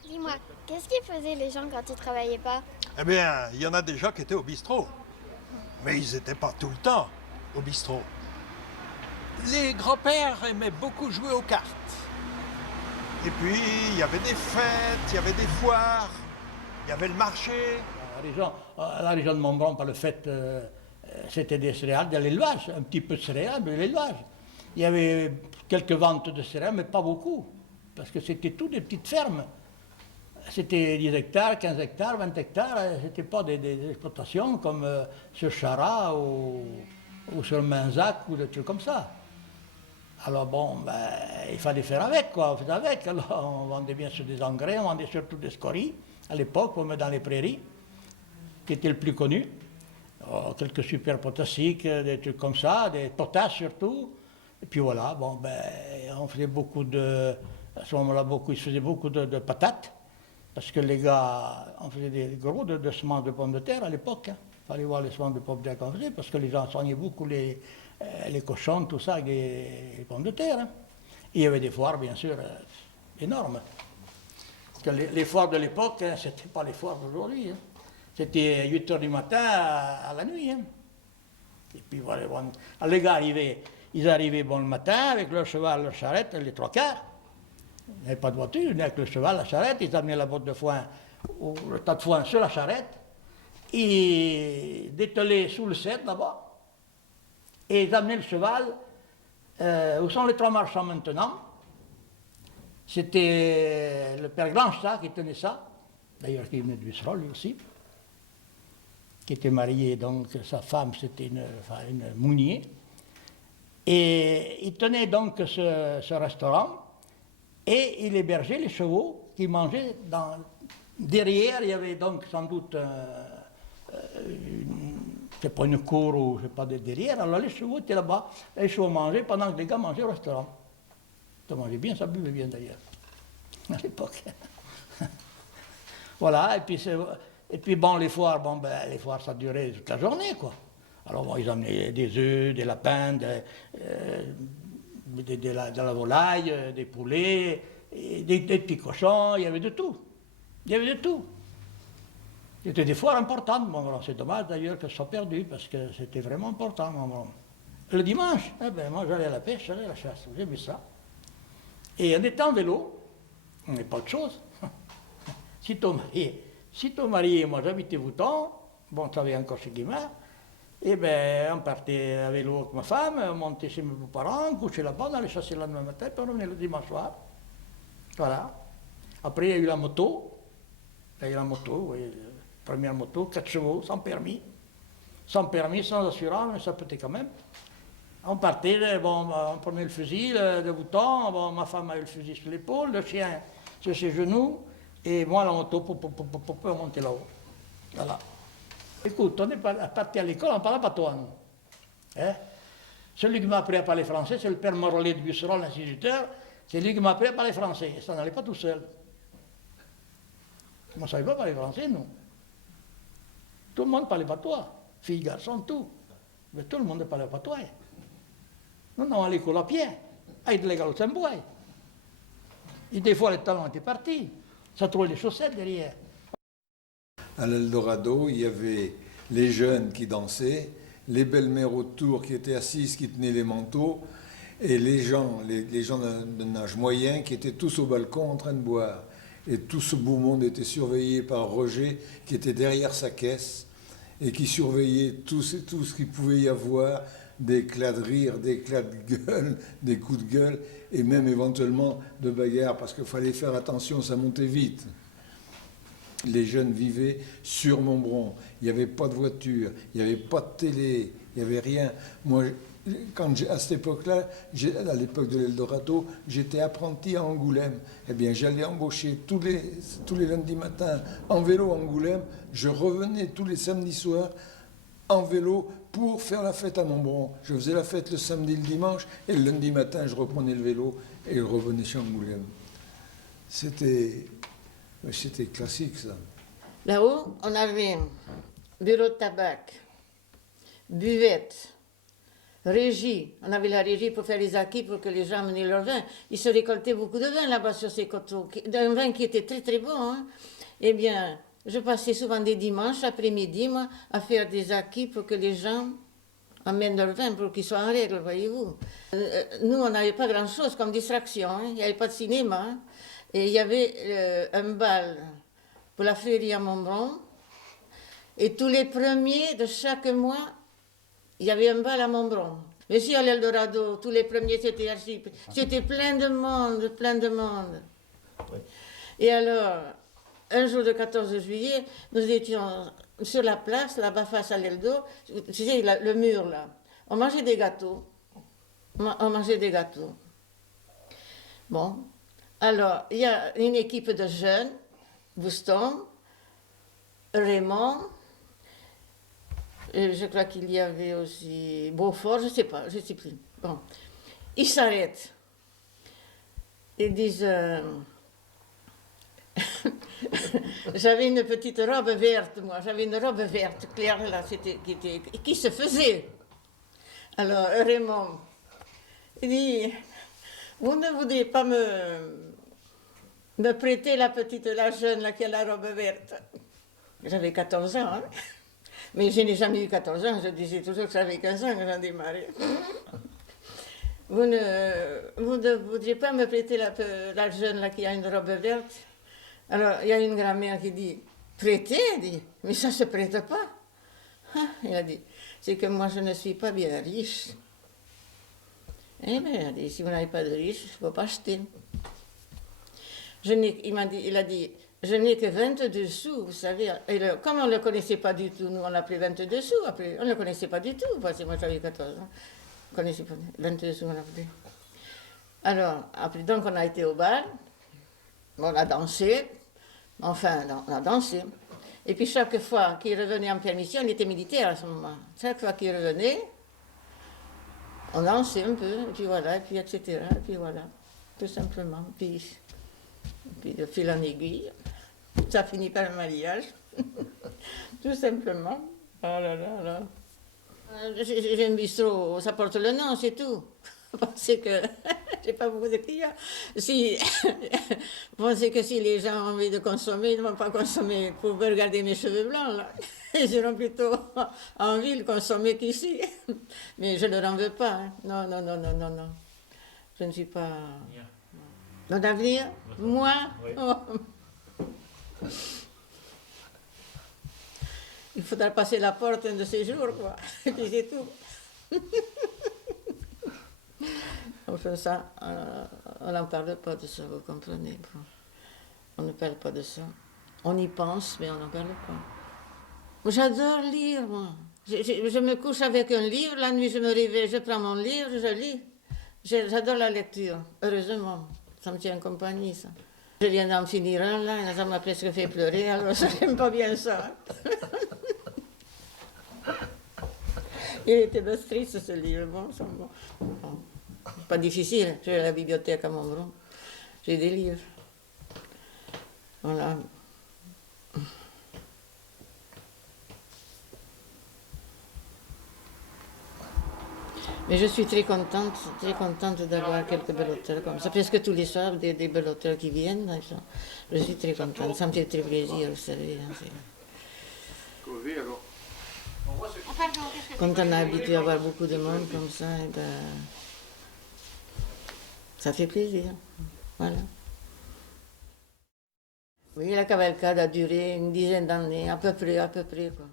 Dis-moi, qu'est-ce qu'ils faisaient les gens quand ils travaillaient pas? Eh bien, il y en a des gens qui étaient au bistrot. Mais ils n'étaient pas tout le temps au bistrot. Les grands-pères aimaient beaucoup jouer aux cartes. Et puis, il y avait des fêtes, il y avait des foires, il y avait le marché. La région de Montbron, par le fait, c'était des céréales, de l'élevage, un petit peu de céréales, de l'élevage. Il y avait quelques ventes de céréales, mais pas beaucoup, parce que c'était tout des petites fermes. C'était 10 hectares, 15 hectares, 20 hectares, c'était pas des exploitations comme sur Chara ou sur Menzac ou des trucs comme ça. Alors bon, il fallait faire avec, quoi, on faisait avec. Alors on vendait bien sûr des engrais, on vendait surtout des scories, à l'époque, on met dans les prairies, qui étaient le plus connu. Quelques super potassiques, des trucs comme ça, des potasses surtout. Et puis voilà, bon, on faisait beaucoup à ce moment-là, ils faisaient beaucoup de patates, parce que les gars, on faisait des gros de semences de pommes de terre à l'époque. Il fallait voir les semences de pommes de terre qu'on faisait, parce que les gens soignaient beaucoup les cochons, tout ça, avec les pommes de terre. Et il y avait des foires, bien sûr, énormes. Parce que les foires de l'époque, ce n'étaient pas les foires d'aujourd'hui. C'était 8 h du matin à la nuit. Et puis voilà, les gars ils arrivaient bon le matin avec leur cheval, leur charrette, les 3/4. Ils n'avaient pas de voiture, ils venaient avec le cheval, la charrette, ils amenaient la botte de foin, ou le tas de foin sur la charrette, ils dételaient sous le cèdre là-bas, et ils amenaient le cheval. Où sont les 3 marchands maintenant? C'était le père Granchta qui tenait ça, d'ailleurs qui venait de Busserolles lui aussi, qui était marié, donc sa femme c'était une mounier. Et il tenait donc ce restaurant et il hébergeait les chevaux qui mangeaient derrière. Il y avait donc sans doute, c'est pas une cour ou c'est pas derrière. Alors les chevaux étaient là-bas, les chevaux mangeaient pendant que les gars mangeaient au restaurant. Ça mangeait bien, ça buvait bien d'ailleurs, à l'époque. Voilà, et puis bon, les foires, ça durait toute la journée, quoi. Alors bon, ils amenaient des œufs, des lapins, de la volaille, des poulets, des petits cochons, il y avait de tout. Il y avait de tout. C'était des foires importantes, Montbron. C'est dommage d'ailleurs que ça soit perdu, parce que c'était vraiment important, Montbron. Le dimanche, moi j'allais à la pêche, j'allais à la chasse, j'ai vu ça. Et en étant en vélo, on n'est pas autre chose. Sitôt marié, moi j'habitais Vouton, bon, on travaillait encore chez Guimard, et on partait à vélo avec ma femme, on montait chez mes beaux-parents, on couchait là-bas, on allait chasser le lendemain matin, puis on revenait le dimanche soir. Voilà. Après, il y a eu la moto. Oui, première moto, 4 chevaux, sans permis. Sans permis, sans assurance, mais ça peut être quand même. On partait, on prenait le fusil de Vouton, ma femme avait le fusil sur l'épaule, le chien sur ses genoux, et moi la moto, on montait là-haut. Voilà. Écoute, on est parti à l'école, on ne parlait pas toi, nous. Celui qui m'a appris à parler français, c'est le père Morollet de Busserolles, l'instituteur, c'est lui qui m'a appris à parler français, et ça n'allait pas tout seul. On ne savait pas parler français, nous. Tout le monde ne parlait pas toi, filles, garçons, tout. Mais tout le monde ne parlait pas toi. Nous, on allait à l'école à pied, avec les galops en bois. Et des fois, les talons étaient partis. Ça trouvait les chaussettes derrière. À l'Eldorado, il y avait les jeunes qui dansaient, les belles-mères autour qui étaient assises, qui tenaient les manteaux, et les gens d'un âge moyen qui étaient tous au balcon en train de boire. Et tout ce beau monde était surveillé par Roger, qui était derrière sa caisse, et qui surveillait tout ce qu'il pouvait y avoir, des éclats de rire, des éclats de gueule, des coups de gueule, et même éventuellement de bagarres, parce qu'il fallait faire attention, ça montait vite. Les jeunes vivaient sur Montbron, il n'y avait pas de voiture, il n'y avait pas de télé, Il n'y avait rien. Moi, à cette époque-là, à l'époque de l'Eldorado, j'étais apprenti à Angoulême. Eh bien, j'allais embaucher tous les lundis matins en vélo à Angoulême. Je revenais tous les samedis soirs en vélo pour faire la fête à Montbron. Je faisais la fête le samedi et le dimanche, et le lundi matin, je reprenais le vélo et je revenais chez Angoulême. C'était classique, ça. Là-haut, on avait bureau de tabac, buvette, régie. On avait la régie pour faire les acquis pour que les gens amenaient leur vin. Ils se récoltaient beaucoup de vin là-bas sur ces coteaux, d'un vin qui était très très bon. Hein. Eh bien, je passais souvent des dimanches après-midi, moi, à faire des acquis pour que les gens amènent leur vin, pour qu'ils soient en règle, voyez-vous. Nous, on n'avait pas grand-chose comme distraction. Hein. Il n'y avait pas de cinéma. Hein. Et il y avait un bal pour la fleurie à Montbron. Et tous les premiers de chaque mois, il y avait un bal à Montbron. Mais ici, à l'Eldorado, tous les premiers, c'était plein de monde, plein de monde. Et alors, un jour de 14 juillet, nous étions sur la place, là-bas face à l'Eldo, tu sais, le mur là. On mangeait des gâteaux. On mangeait des gâteaux. Bon. Alors, il y a une équipe de jeunes, Bouston, Raymond, et je crois qu'il y avait aussi Beaufort, je ne sais pas, je ne sais plus. Bon. Ils s'arrêtent. Ils disent... J'avais une petite robe verte, moi. J'avais une robe verte claire, là, qui se faisait. Alors, Raymond, il dit... Vous ne voudriez pas me prêter la jeune là, qui a la robe verte? J'avais 14 ans, hein? Mais je n'ai jamais eu 14 ans, je disais toujours que j'avais 15 ans quand j'ai démarré. Vous ne voudriez pas me prêter la jeune là, qui a une robe verte? Alors, il y a une grand-mère qui dit, prêter? Dit, mais ça ne se prête pas. Ah, il a dit, c'est que moi je ne suis pas bien riche. Eh bien, il a dit, si vous n'avez pas de riche, il ne faut pas acheter. Il a dit, je n'ai que 22 sous, vous savez. Et comme on ne le connaissait pas du tout, nous on l'appelait 22 sous, après, on ne le connaissait pas du tout, parce que moi j'avais 14 ans. On ne connaissait pas, 22 sous on l'appelait. Alors, après, donc on a été au bal, on a dansé, enfin, on a dansé. Et puis chaque fois qu'il revenait en permission, il était militaire à ce moment. Chaque fois qu'il revenait, on dansait un peu, et puis voilà, et puis etc. Et puis voilà, tout simplement. Puis de fil en aiguille, ça finit par un mariage, tout simplement. Oh là là là. J'ai un bistrot, ça porte le nom, c'est tout. Vous pensez que j'ai pas beaucoup de clients. Si, vous pensez que si les gens ont envie de consommer, ils ne vont pas consommer pour regarder mes cheveux blancs, là. Ils iront plutôt en ville consommer qu'ici. Mais je ne leur en veux pas. Hein. Non, non, non, non, non, non. Je ne suis pas... Mon avenir? Moi? Oui. Oh. Il faudra passer la porte un de ces jours, quoi. Et puis c'est tout. Enfin, ça, on n'en parle pas de ça, vous comprenez. On ne parle pas de ça. On y pense, mais on n'en parle pas. J'adore lire, moi. Je me couche avec un livre, la nuit je me réveille, je prends mon livre, je lis. J'adore la lecture, heureusement. Ça me tient compagnie, ça. Je viens d'en finir un, là, ça m'a presque fait pleurer, alors je n'aime pas bien ça. Il était de triste, ce livre. Bon, ça, bon. Pas difficile, j'ai la bibliothèque à Montbron. J'ai des livres. Voilà. Mais je suis très contente d'avoir quelques belles auteurs comme ça. Presque tous les soirs, des belles auteurs qui viennent. Je suis très contente, ça me fait très plaisir, vous savez. Quand on est habitué à avoir beaucoup de monde comme ça, et ben, ça fait plaisir. Voilà. Oui, la cavalcade a duré une dizaine d'années, à peu près, quoi.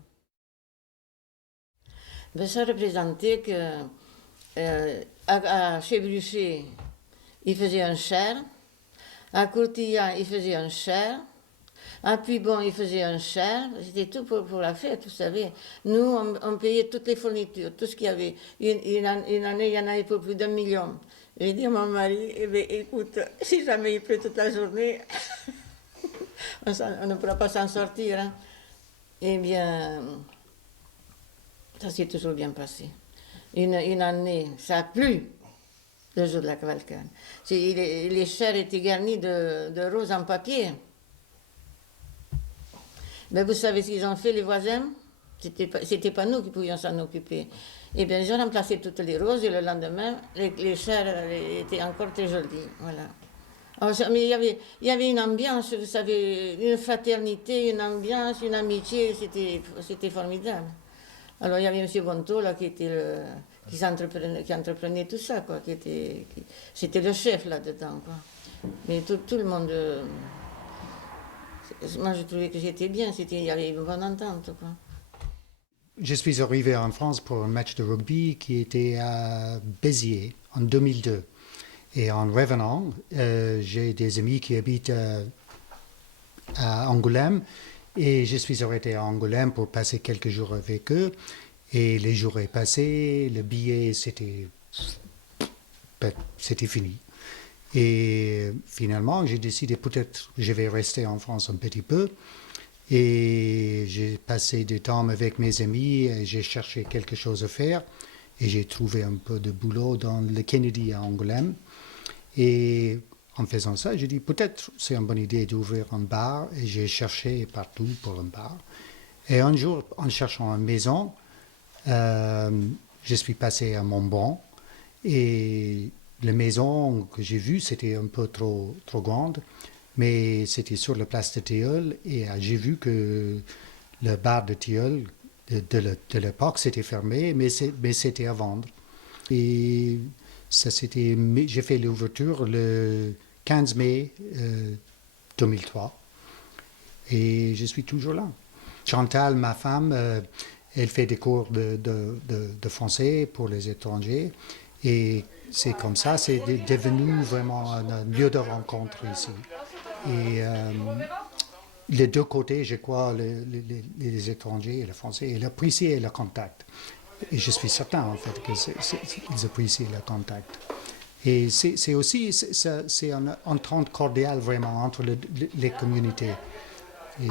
Ben, ça représentait que chez Bruchet, il faisait un char, à Courtilla, il faisait un char, Ah, puis bon, ils faisaient un char, c'était tout pour la fête, vous savez. Nous, on payait toutes les fournitures, tout ce qu'il y avait. Une année, il y en avait pour plus d'1 million. J'ai dit à mon mari, eh bien, écoute, si jamais il pleut toute la journée, on ne pourra pas s'en sortir. Hein. Eh bien, ça s'est toujours bien passé. Une année, ça a plu le jour de la cavalcade. Les chars étaient garnis de roses en papier. Mais vous savez ce qu'ils ont fait, les voisins? C'était pas nous qui pouvions s'en occuper. Eh bien, ils ont remplacé toutes les roses et le lendemain, les chars étaient encore très jolis. Voilà. Alors, mais il y avait une ambiance, vous savez, une fraternité, une ambiance, une amitié, c'était formidable. Alors, il y avait M. Bonteau, là, qui entreprenait tout ça, quoi, c'était le chef là-dedans, quoi. Mais tout le monde... moi, je trouvais que j'étais bien, il y avait une bonne entente, quoi. Je suis arrivé en France pour un match de rugby qui était à Béziers en 2002. Et en revenant, j'ai des amis qui habitent à Angoulême et je suis arrêté à Angoulême pour passer quelques jours avec eux. Et les jours est passé, le billet c'était fini. Et finalement, j'ai décidé peut-être je vais rester en France un petit peu. Et j'ai passé du temps avec mes amis et j'ai cherché quelque chose à faire. Et j'ai trouvé un peu de boulot dans le Kennedy à Angoulême. Et en faisant ça, j'ai dit peut-être c'est une bonne idée d'ouvrir un bar. Et j'ai cherché partout pour un bar. Et un jour, en cherchant une maison, je suis passé à Montbron. Et la maison que j'ai vue, c'était un peu trop grande. Mais c'était sur la place de Tilleul. Et j'ai vu que le bar de Tilleul de l'époque, c'était fermé, mais c'était à vendre. Et ça, j'ai fait l'ouverture le 15 mai 2003. Et je suis toujours là. Chantal, ma femme, elle fait des cours de français pour les étrangers. Et c'est comme ça, c'est devenu vraiment un lieu de rencontre ici. Et les deux côtés, je crois, les étrangers et les Français, ils apprécient le contact. Et je suis certain, en fait, qu'ils apprécient le contact. Et c'est aussi une entente cordiale, vraiment, entre les communautés. Et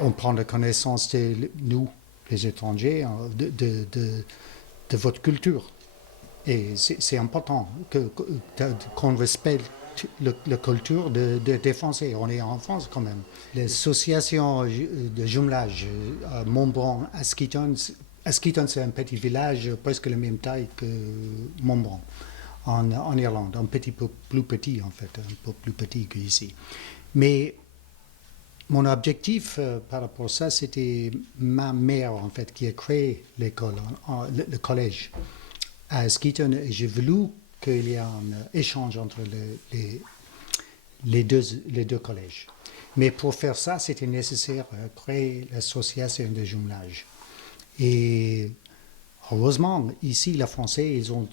on prend la connaissance de nous, les étrangers, de votre culture. Et c'est important qu'on respecte la culture des Français. On est en France quand même. L'association de jumelage Montbron Askeaton, c'est un petit village presque la même taille que Montbron en Irlande, un petit peu plus petit en fait, un peu plus petit qu'ici. Mais mon objectif par rapport à ça, c'était ma mère en fait qui a créé l'école, le collège à Askeaton. J'ai voulu qu'il y ait un échange entre les deux collèges. Mais pour faire ça, c'était nécessaire de créer l'association de jumelage. Et heureusement, ici, les Français, ils ont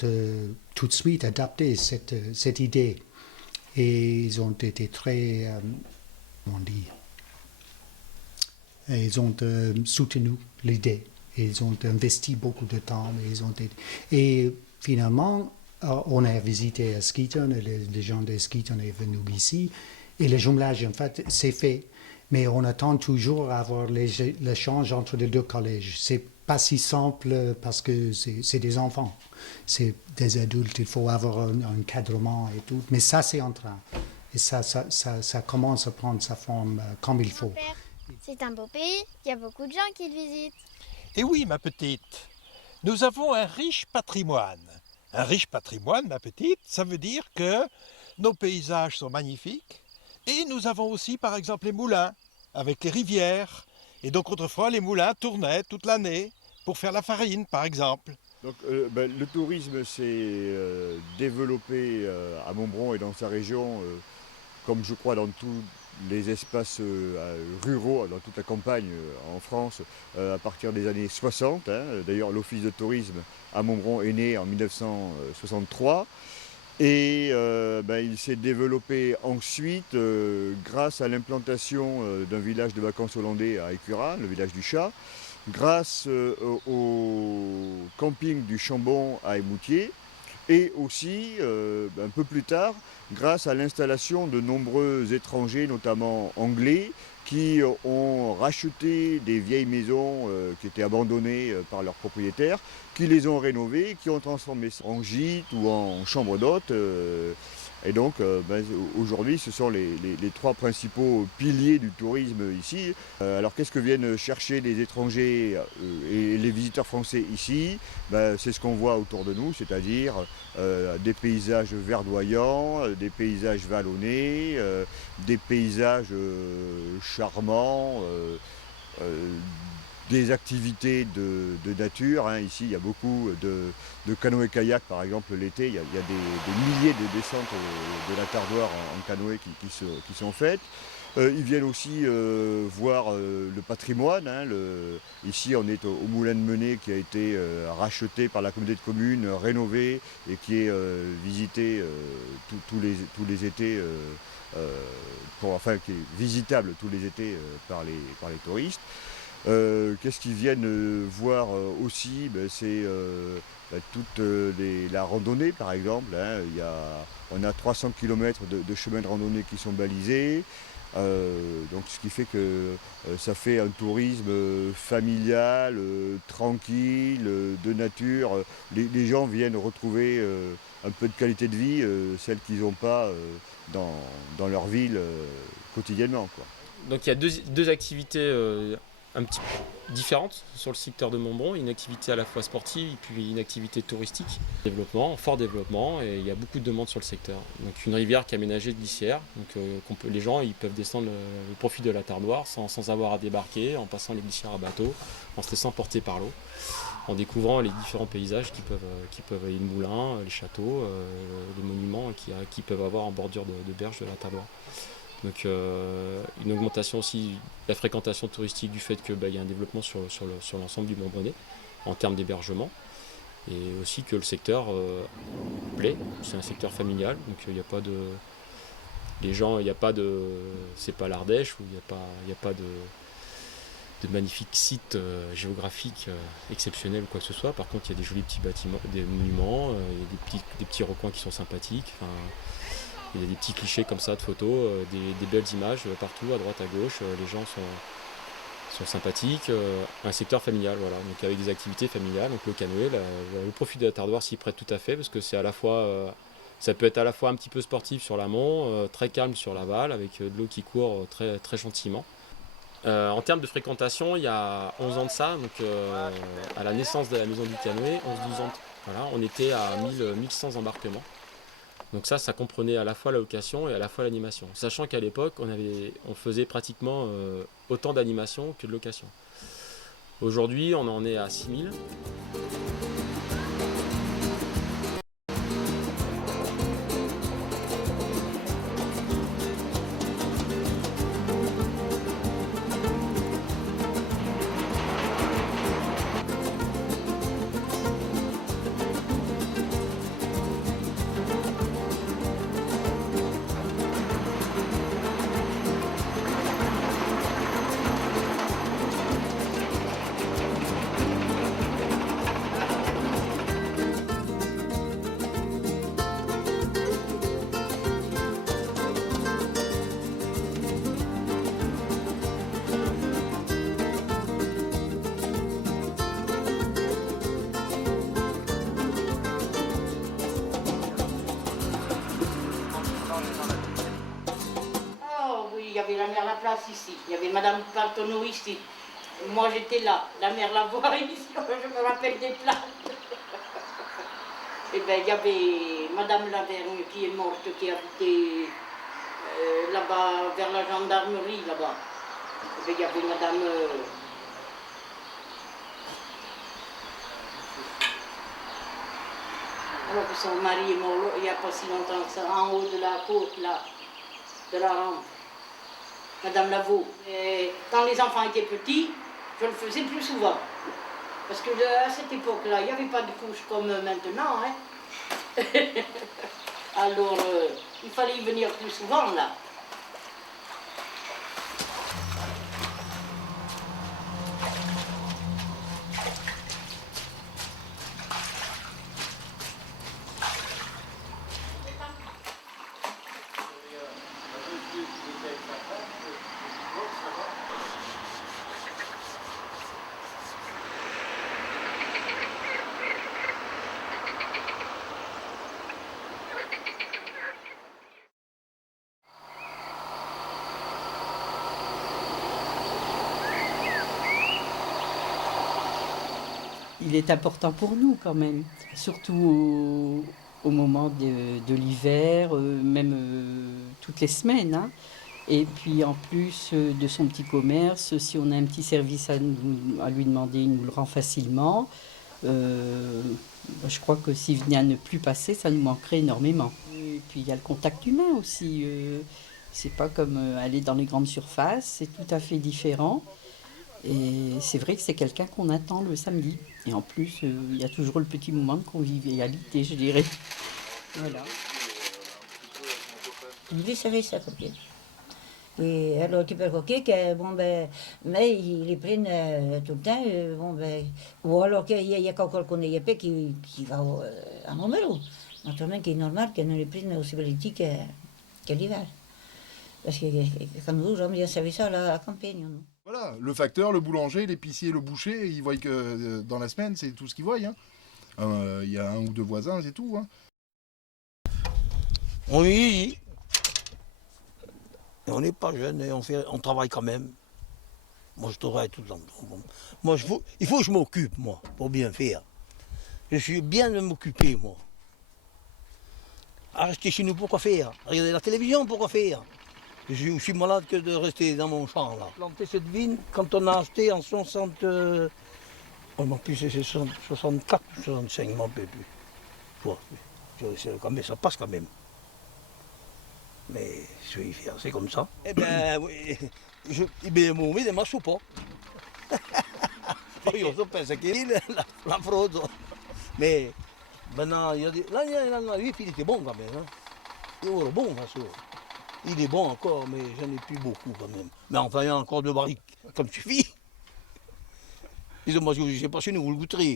tout de suite adapté cette idée. Et ils ont été très, ils ont soutenu l'idée. Ils ont investi beaucoup de temps. Et finalement, on a visité Askeaton, les gens d'Askeaton sont venus ici, et le jumelage, en fait, c'est fait. Mais on attend toujours à avoir l'échange entre les deux collèges. C'est pas si simple parce que c'est des enfants, c'est des adultes, il faut avoir un encadrement et tout. Mais ça, c'est en train. Et ça commence à prendre sa forme comme il faut. C'est un beau pays, il y a beaucoup de gens qui le visitent. Et oui, ma petite, nous avons un riche patrimoine. Un riche patrimoine, ma petite, ça veut dire que nos paysages sont magnifiques et nous avons aussi, par exemple, les moulins avec les rivières. Et donc, autrefois, les moulins tournaient toute l'année pour faire la farine, par exemple. Donc, le tourisme s'est développé à Montbron et dans sa région, comme je crois dans tous les espaces ruraux, dans toute la campagne en France, à partir des années 60. Hein. D'ailleurs, l'office de tourisme à Montbron est né en 1963. Et il s'est développé ensuite grâce à l'implantation d'un village de vacances hollandais à Écura, le village du Chat, grâce au camping du Chambon à Émoutier, et aussi, un peu plus tard, grâce à l'installation de nombreux étrangers, notamment anglais, qui ont racheté des vieilles maisons qui étaient abandonnées par leurs propriétaires, qui les ont rénovées, qui ont transformé ça en gîte ou en chambre d'hôte. Et donc aujourd'hui, ce sont les trois principaux piliers du tourisme ici. Alors qu'est-ce que viennent chercher les étrangers et les visiteurs français ici? C'est ce qu'on voit autour de nous, c'est-à-dire des paysages verdoyants, des paysages vallonnés, des paysages charmants, des activités de nature. Ici, il y a beaucoup de canoë-kayak, par exemple, l'été. Il y a des milliers de descentes de la Tardoire en canoë qui sont faites. Ils viennent aussi voir le patrimoine. Ici, on est au moulin de Menet qui a été racheté par la communauté de communes, rénové et qui est visité tous les étés, qui est visitable tous les étés par les touristes. Qu'est-ce qu'ils viennent voir aussi? C'est toute la randonnée, par exemple. On a 300 km de chemins de randonnée qui sont balisés. Donc ce qui fait que ça fait un tourisme familial, tranquille, de nature. Les gens viennent retrouver un peu de qualité de vie, celle qu'ils n'ont pas dans leur ville quotidiennement, quoi. Donc il y a deux activités un petit peu différentes sur le secteur de Montbron, une activité à la fois sportive et puis une activité touristique. Fort développement, et il y a beaucoup de demandes sur le secteur. Donc une rivière qui est aménagée de glissières, donc les gens ils peuvent descendre le profit de la Tardoire sans avoir à débarquer, en passant les glissières à bateau, en se laissant porter par l'eau, en découvrant les différents paysages qui peuvent les moulins, les châteaux, les monuments qui peuvent avoir en bordure de berge de la Tardoire. Donc une augmentation aussi de la fréquentation touristique du fait qu'il y a un développement sur l'ensemble du Montbronais en termes d'hébergement, et aussi que le secteur plaît, c'est un secteur familial, donc il n'y a pas de... Les gens, il n'y a pas de... C'est pas l'Ardèche où il n'y a pas de magnifiques sites géographiques exceptionnels ou quoi que ce soit. Par contre, il y a des jolis petits bâtiments, des monuments, il y a des petits recoins qui sont sympathiques. Il y a des petits clichés comme ça de photos, des belles images partout, à droite, à gauche. Les gens sont sympathiques. Un secteur familial, voilà, donc avec des activités familiales. Donc le canoë, le profit de la Tardoire s'y prête tout à fait, parce que c'est à la fois, ça peut être à la fois un petit peu sportif sur l'amont, très calme sur l'aval, avec de l'eau qui court très, très gentiment. En termes de fréquentation, il y a 11 ans de ça, donc à la naissance de la maison du canoë, 11-12 ans, voilà, on était à 1100 embarquements. Donc ça comprenait à la fois la location et à la fois l'animation. Sachant qu'à l'époque, on faisait pratiquement autant d'animation que de location. Aujourd'hui, on en est à 6000. Ici. Il y avait Madame Cartonneau ici. Moi j'étais là, la mère Lavoie ici, je me rappelle des plats. Et bien il y avait Madame Lavergne qui est morte, qui habitait là-bas, vers la gendarmerie là-bas. Et bien il y avait Madame... Alors que son mari est mort il n'y a pas si longtemps que ça, en haut de la côte là, de la rampe. Madame Lavaux. Et quand les enfants étaient petits, je le faisais plus souvent. Parce que à cette époque-là, il n'y avait pas de couches comme maintenant. Alors, il fallait y venir plus souvent, là. Il est important pour nous quand même, surtout au moment de l'hiver, même toutes les semaines. Hein. Et puis en plus de son petit commerce, si on a un petit service à lui demander, il nous le rend facilement. Je crois que s'il venait à ne plus passer, ça nous manquerait énormément. Et puis il y a le contact humain aussi. C'est pas comme aller dans les grandes surfaces, c'est tout à fait différent. Et c'est vrai que c'est quelqu'un qu'on attend le samedi. Et en plus, il y a toujours le petit moment de convivialité, je dirais. Voilà. Il vit sa vie, sa copine. Et alors, tu peux croquer que, bon, ben, mais ils les prennent tout le temps, bon, ben, ou alors qu'il y a quelqu'un qu'on n'y a pas qui va à Montmelou. Naturellement, qui est normal qu'ils ne les prennent aussi vite que l'hiver. Parce que, comme nous, j'aime bien servir ça à la campagne. Nous. Voilà, le facteur, le boulanger, l'épicier, le boucher, ils voient que dans la semaine, c'est tout ce qu'ils voient. Hein. Il y a un ou deux voisins, c'est tout. Hein. Oui, on n'est pas jeune et on travaille quand même. Moi, je travaille tout le temps. Moi, il faut que je m'occupe, moi, pour bien faire. Je suis bien de m'occuper, moi. À rester chez nous, pourquoi faire? Regarder la télévision, pourquoi faire? Je suis malade que de rester dans mon champ, là. Planter cette vigne, quand on a acheté en 60... on m'en plus, c'est 64 ou 65, je m'en peux plus. Quand même, ça passe quand même. Mais je vais y faire, c'est comme ça. Eh bien, oui, il est mauvais de ma soupe. Io so penso che la frode. Mais maintenant, il y a des... Là, il était bon quand même. Hein. Il est bon, façon. Il est bon encore, mais j'en ai plus beaucoup quand même. Mais enfin, il y a encore 2 barriques, comme suffit. Disons-moi, je ne sais pas chez nous, vous le goûterez.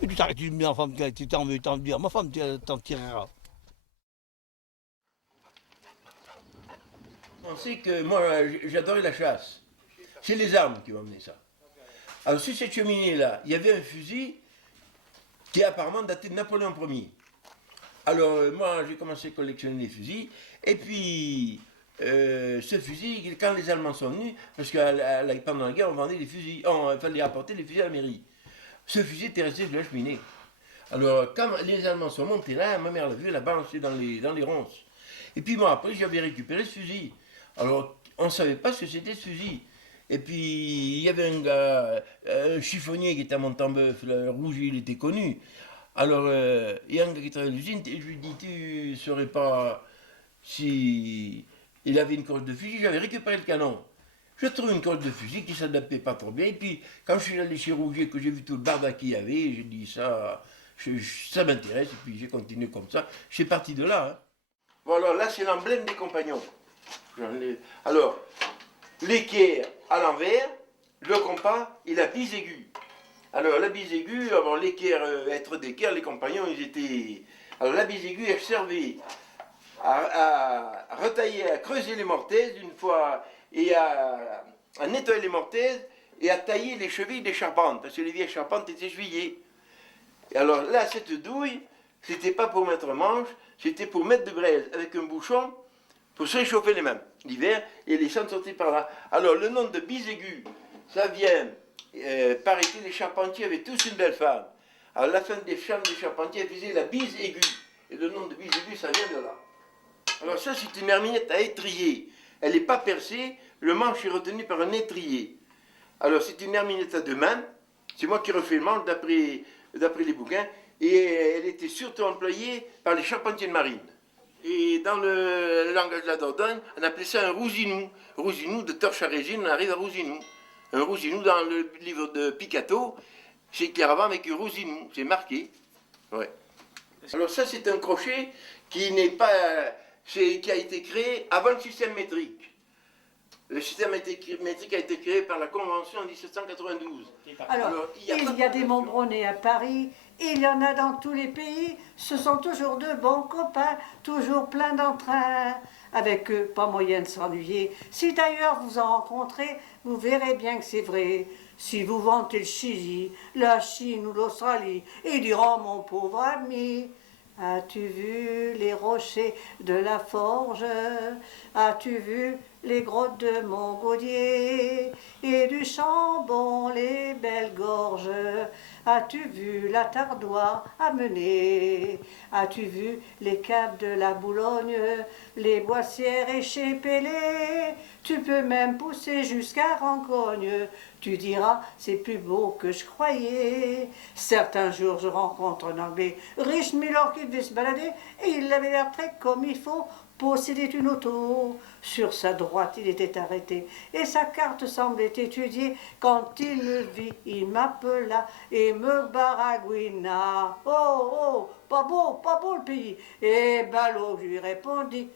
Et tu t'arrêtes, tu me dis, ma femme, tu t'en veux dire, ma femme t'en tirera. On sait que moi, j'adorais la chasse. C'est les armes qui m'ont amené ça. Alors, sur cette cheminée-là, il y avait un fusil qui apparemment datait de Napoléon Ier. Alors, moi, j'ai commencé à collectionner les fusils. Et puis, ce fusil, quand les Allemands sont venus, parce que pendant la guerre, on vendait des fusils, il fallait apporter les fusils à la mairie. Ce fusil était resté sur la cheminée. Alors, quand les Allemands sont montés là, ma mère l'a vu, elle l'a balancé dans les ronces. Et puis, moi, après, j'avais récupéré ce fusil. Alors, on ne savait pas ce que c'était ce fusil. Et puis, il y avait un gars, un chiffonnier qui était à Montembeuf, le rouge, il était connu. Alors, il y a un gars qui travaille à l'usine, et je lui dis, tu ne saurais pas si il avait une corde de fusil. J'avais récupéré le canon. Je trouve une corde de fusil qui ne s'adaptait pas trop bien. Et puis, quand je suis allé chez Rouget, que j'ai vu tout le barda qu'il y avait, j'ai dit, ça m'intéresse. Et puis, j'ai continué comme ça. Je suis parti de là. Hein. Bon, alors là, c'est l'emblème des compagnons. Alors, l'équerre à l'envers, le compas et la bise aiguë. Alors, la bise aiguë, avant l'équerre, être d'équerre, les compagnons, ils étaient... Alors, la bise aiguë, elle servait à retailler, à creuser les mortaises une fois, et à nettoyer les mortaises, et à tailler les chevilles des charpentes, parce que les vieilles charpentes étaient chevillées. Et alors là, cette douille, c'était pas pour mettre manche, c'était pour mettre de braise avec un bouchon, pour se réchauffer les mains l'hiver, et les sangs sortaient par là. Alors, le nom de bise aiguë, ça vient... paraît-il, les charpentiers avaient tous une belle femme. À la fin des chambres des charpentiers, ils faisaient la bise aiguë. Et le nom de bise aiguë, ça vient de là. Alors ça, c'est une herminette à étrier. Elle n'est pas percée, le manche est retenu par un étrier. Alors c'est une herminette à 2 mains. C'est moi qui refais le manche d'après les bouquins. Et elle était surtout employée par les charpentiers de marine. Et dans le langage de la Dordogne, on appelait ça un rousinou. Rousinou, de torche à résine, on arrive à rousinou. Un rousinou, dans le livre de Picato, c'est clairement avec un rousinou, c'est marqué. Ouais. Alors ça, c'est un crochet qui n'est pas, qui a été créé avant le système métrique. Le système métrique a été créé par la Convention en 1792. Alors, il y a des Montbronnais à Paris, il y en a dans tous les pays. Ce sont toujours de bons copains, toujours plein d'entrain. Avec eux, pas moyen de s'ennuyer. Si d'ailleurs vous en rencontrez, vous verrez bien que c'est vrai. Si vous vantez le Chili, la Chine ou l'Australie, ils diront, mon pauvre ami, as-tu vu les rochers de la Forge? As-tu vu les grottes de Montgaudier et du Chambon, les belles gorges? As-tu vu la Tardoire à mener? As-tu vu les caves de la Boulogne, les Boissières et chez Pélé? Tu peux même pousser jusqu'à Rancogne. Tu diras, c'est plus beau que je croyais. Certains jours, je rencontre un Anglais riche, milord, qui devait se balader, et il avait l'air très comme il faut posséder une auto. Sur sa droite, il était arrêté, et sa carte semblait étudier. Quand il me vit, il m'appela et me baragouina. Oh, oh, pas beau le pays. Et ballot, je lui répondis.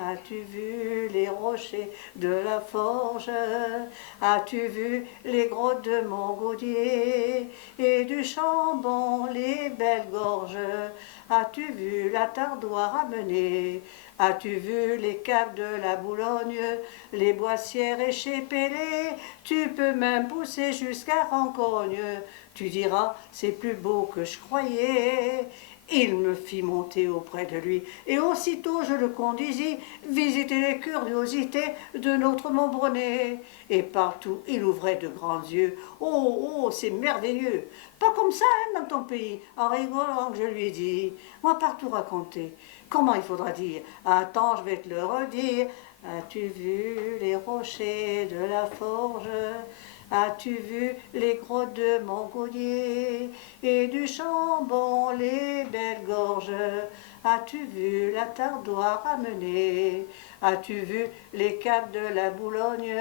As-tu vu les rochers de la Forge? As-tu vu les grottes de Montgaudier et du Chambon, les belles gorges? As-tu vu la Tardoire à mener? As-tu vu les caves de la Boulogne, les Boissières et chez Pélé? Tu peux même pousser jusqu'à Rancogne. Tu diras, c'est plus beau que je croyais. Il me fit monter auprès de lui, et aussitôt je le conduisis visiter les curiosités de notre Montbronnais. Et partout il ouvrait de grands yeux. Oh, oh, c'est merveilleux! Pas comme ça, hein, dans ton pays. En rigolant, que je lui ai dit, on va partout raconter. Comment il faudra dire? Attends, je vais te le redire. As-tu vu les rochers de la Forge? As-tu vu les grottes de Montgaudier et du Chambon, les belles gorges? As-tu vu la Tardoire à mener? As-tu vu les caves de la Boulogne,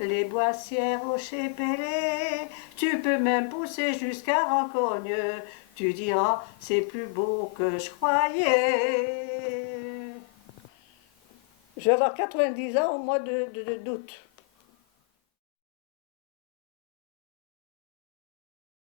les Boissières au chez Pélé? Tu peux même pousser jusqu'à Rancogne. Tu diras, c'est plus beau que je croyais. Je vais avoir 90 ans au mois d'août.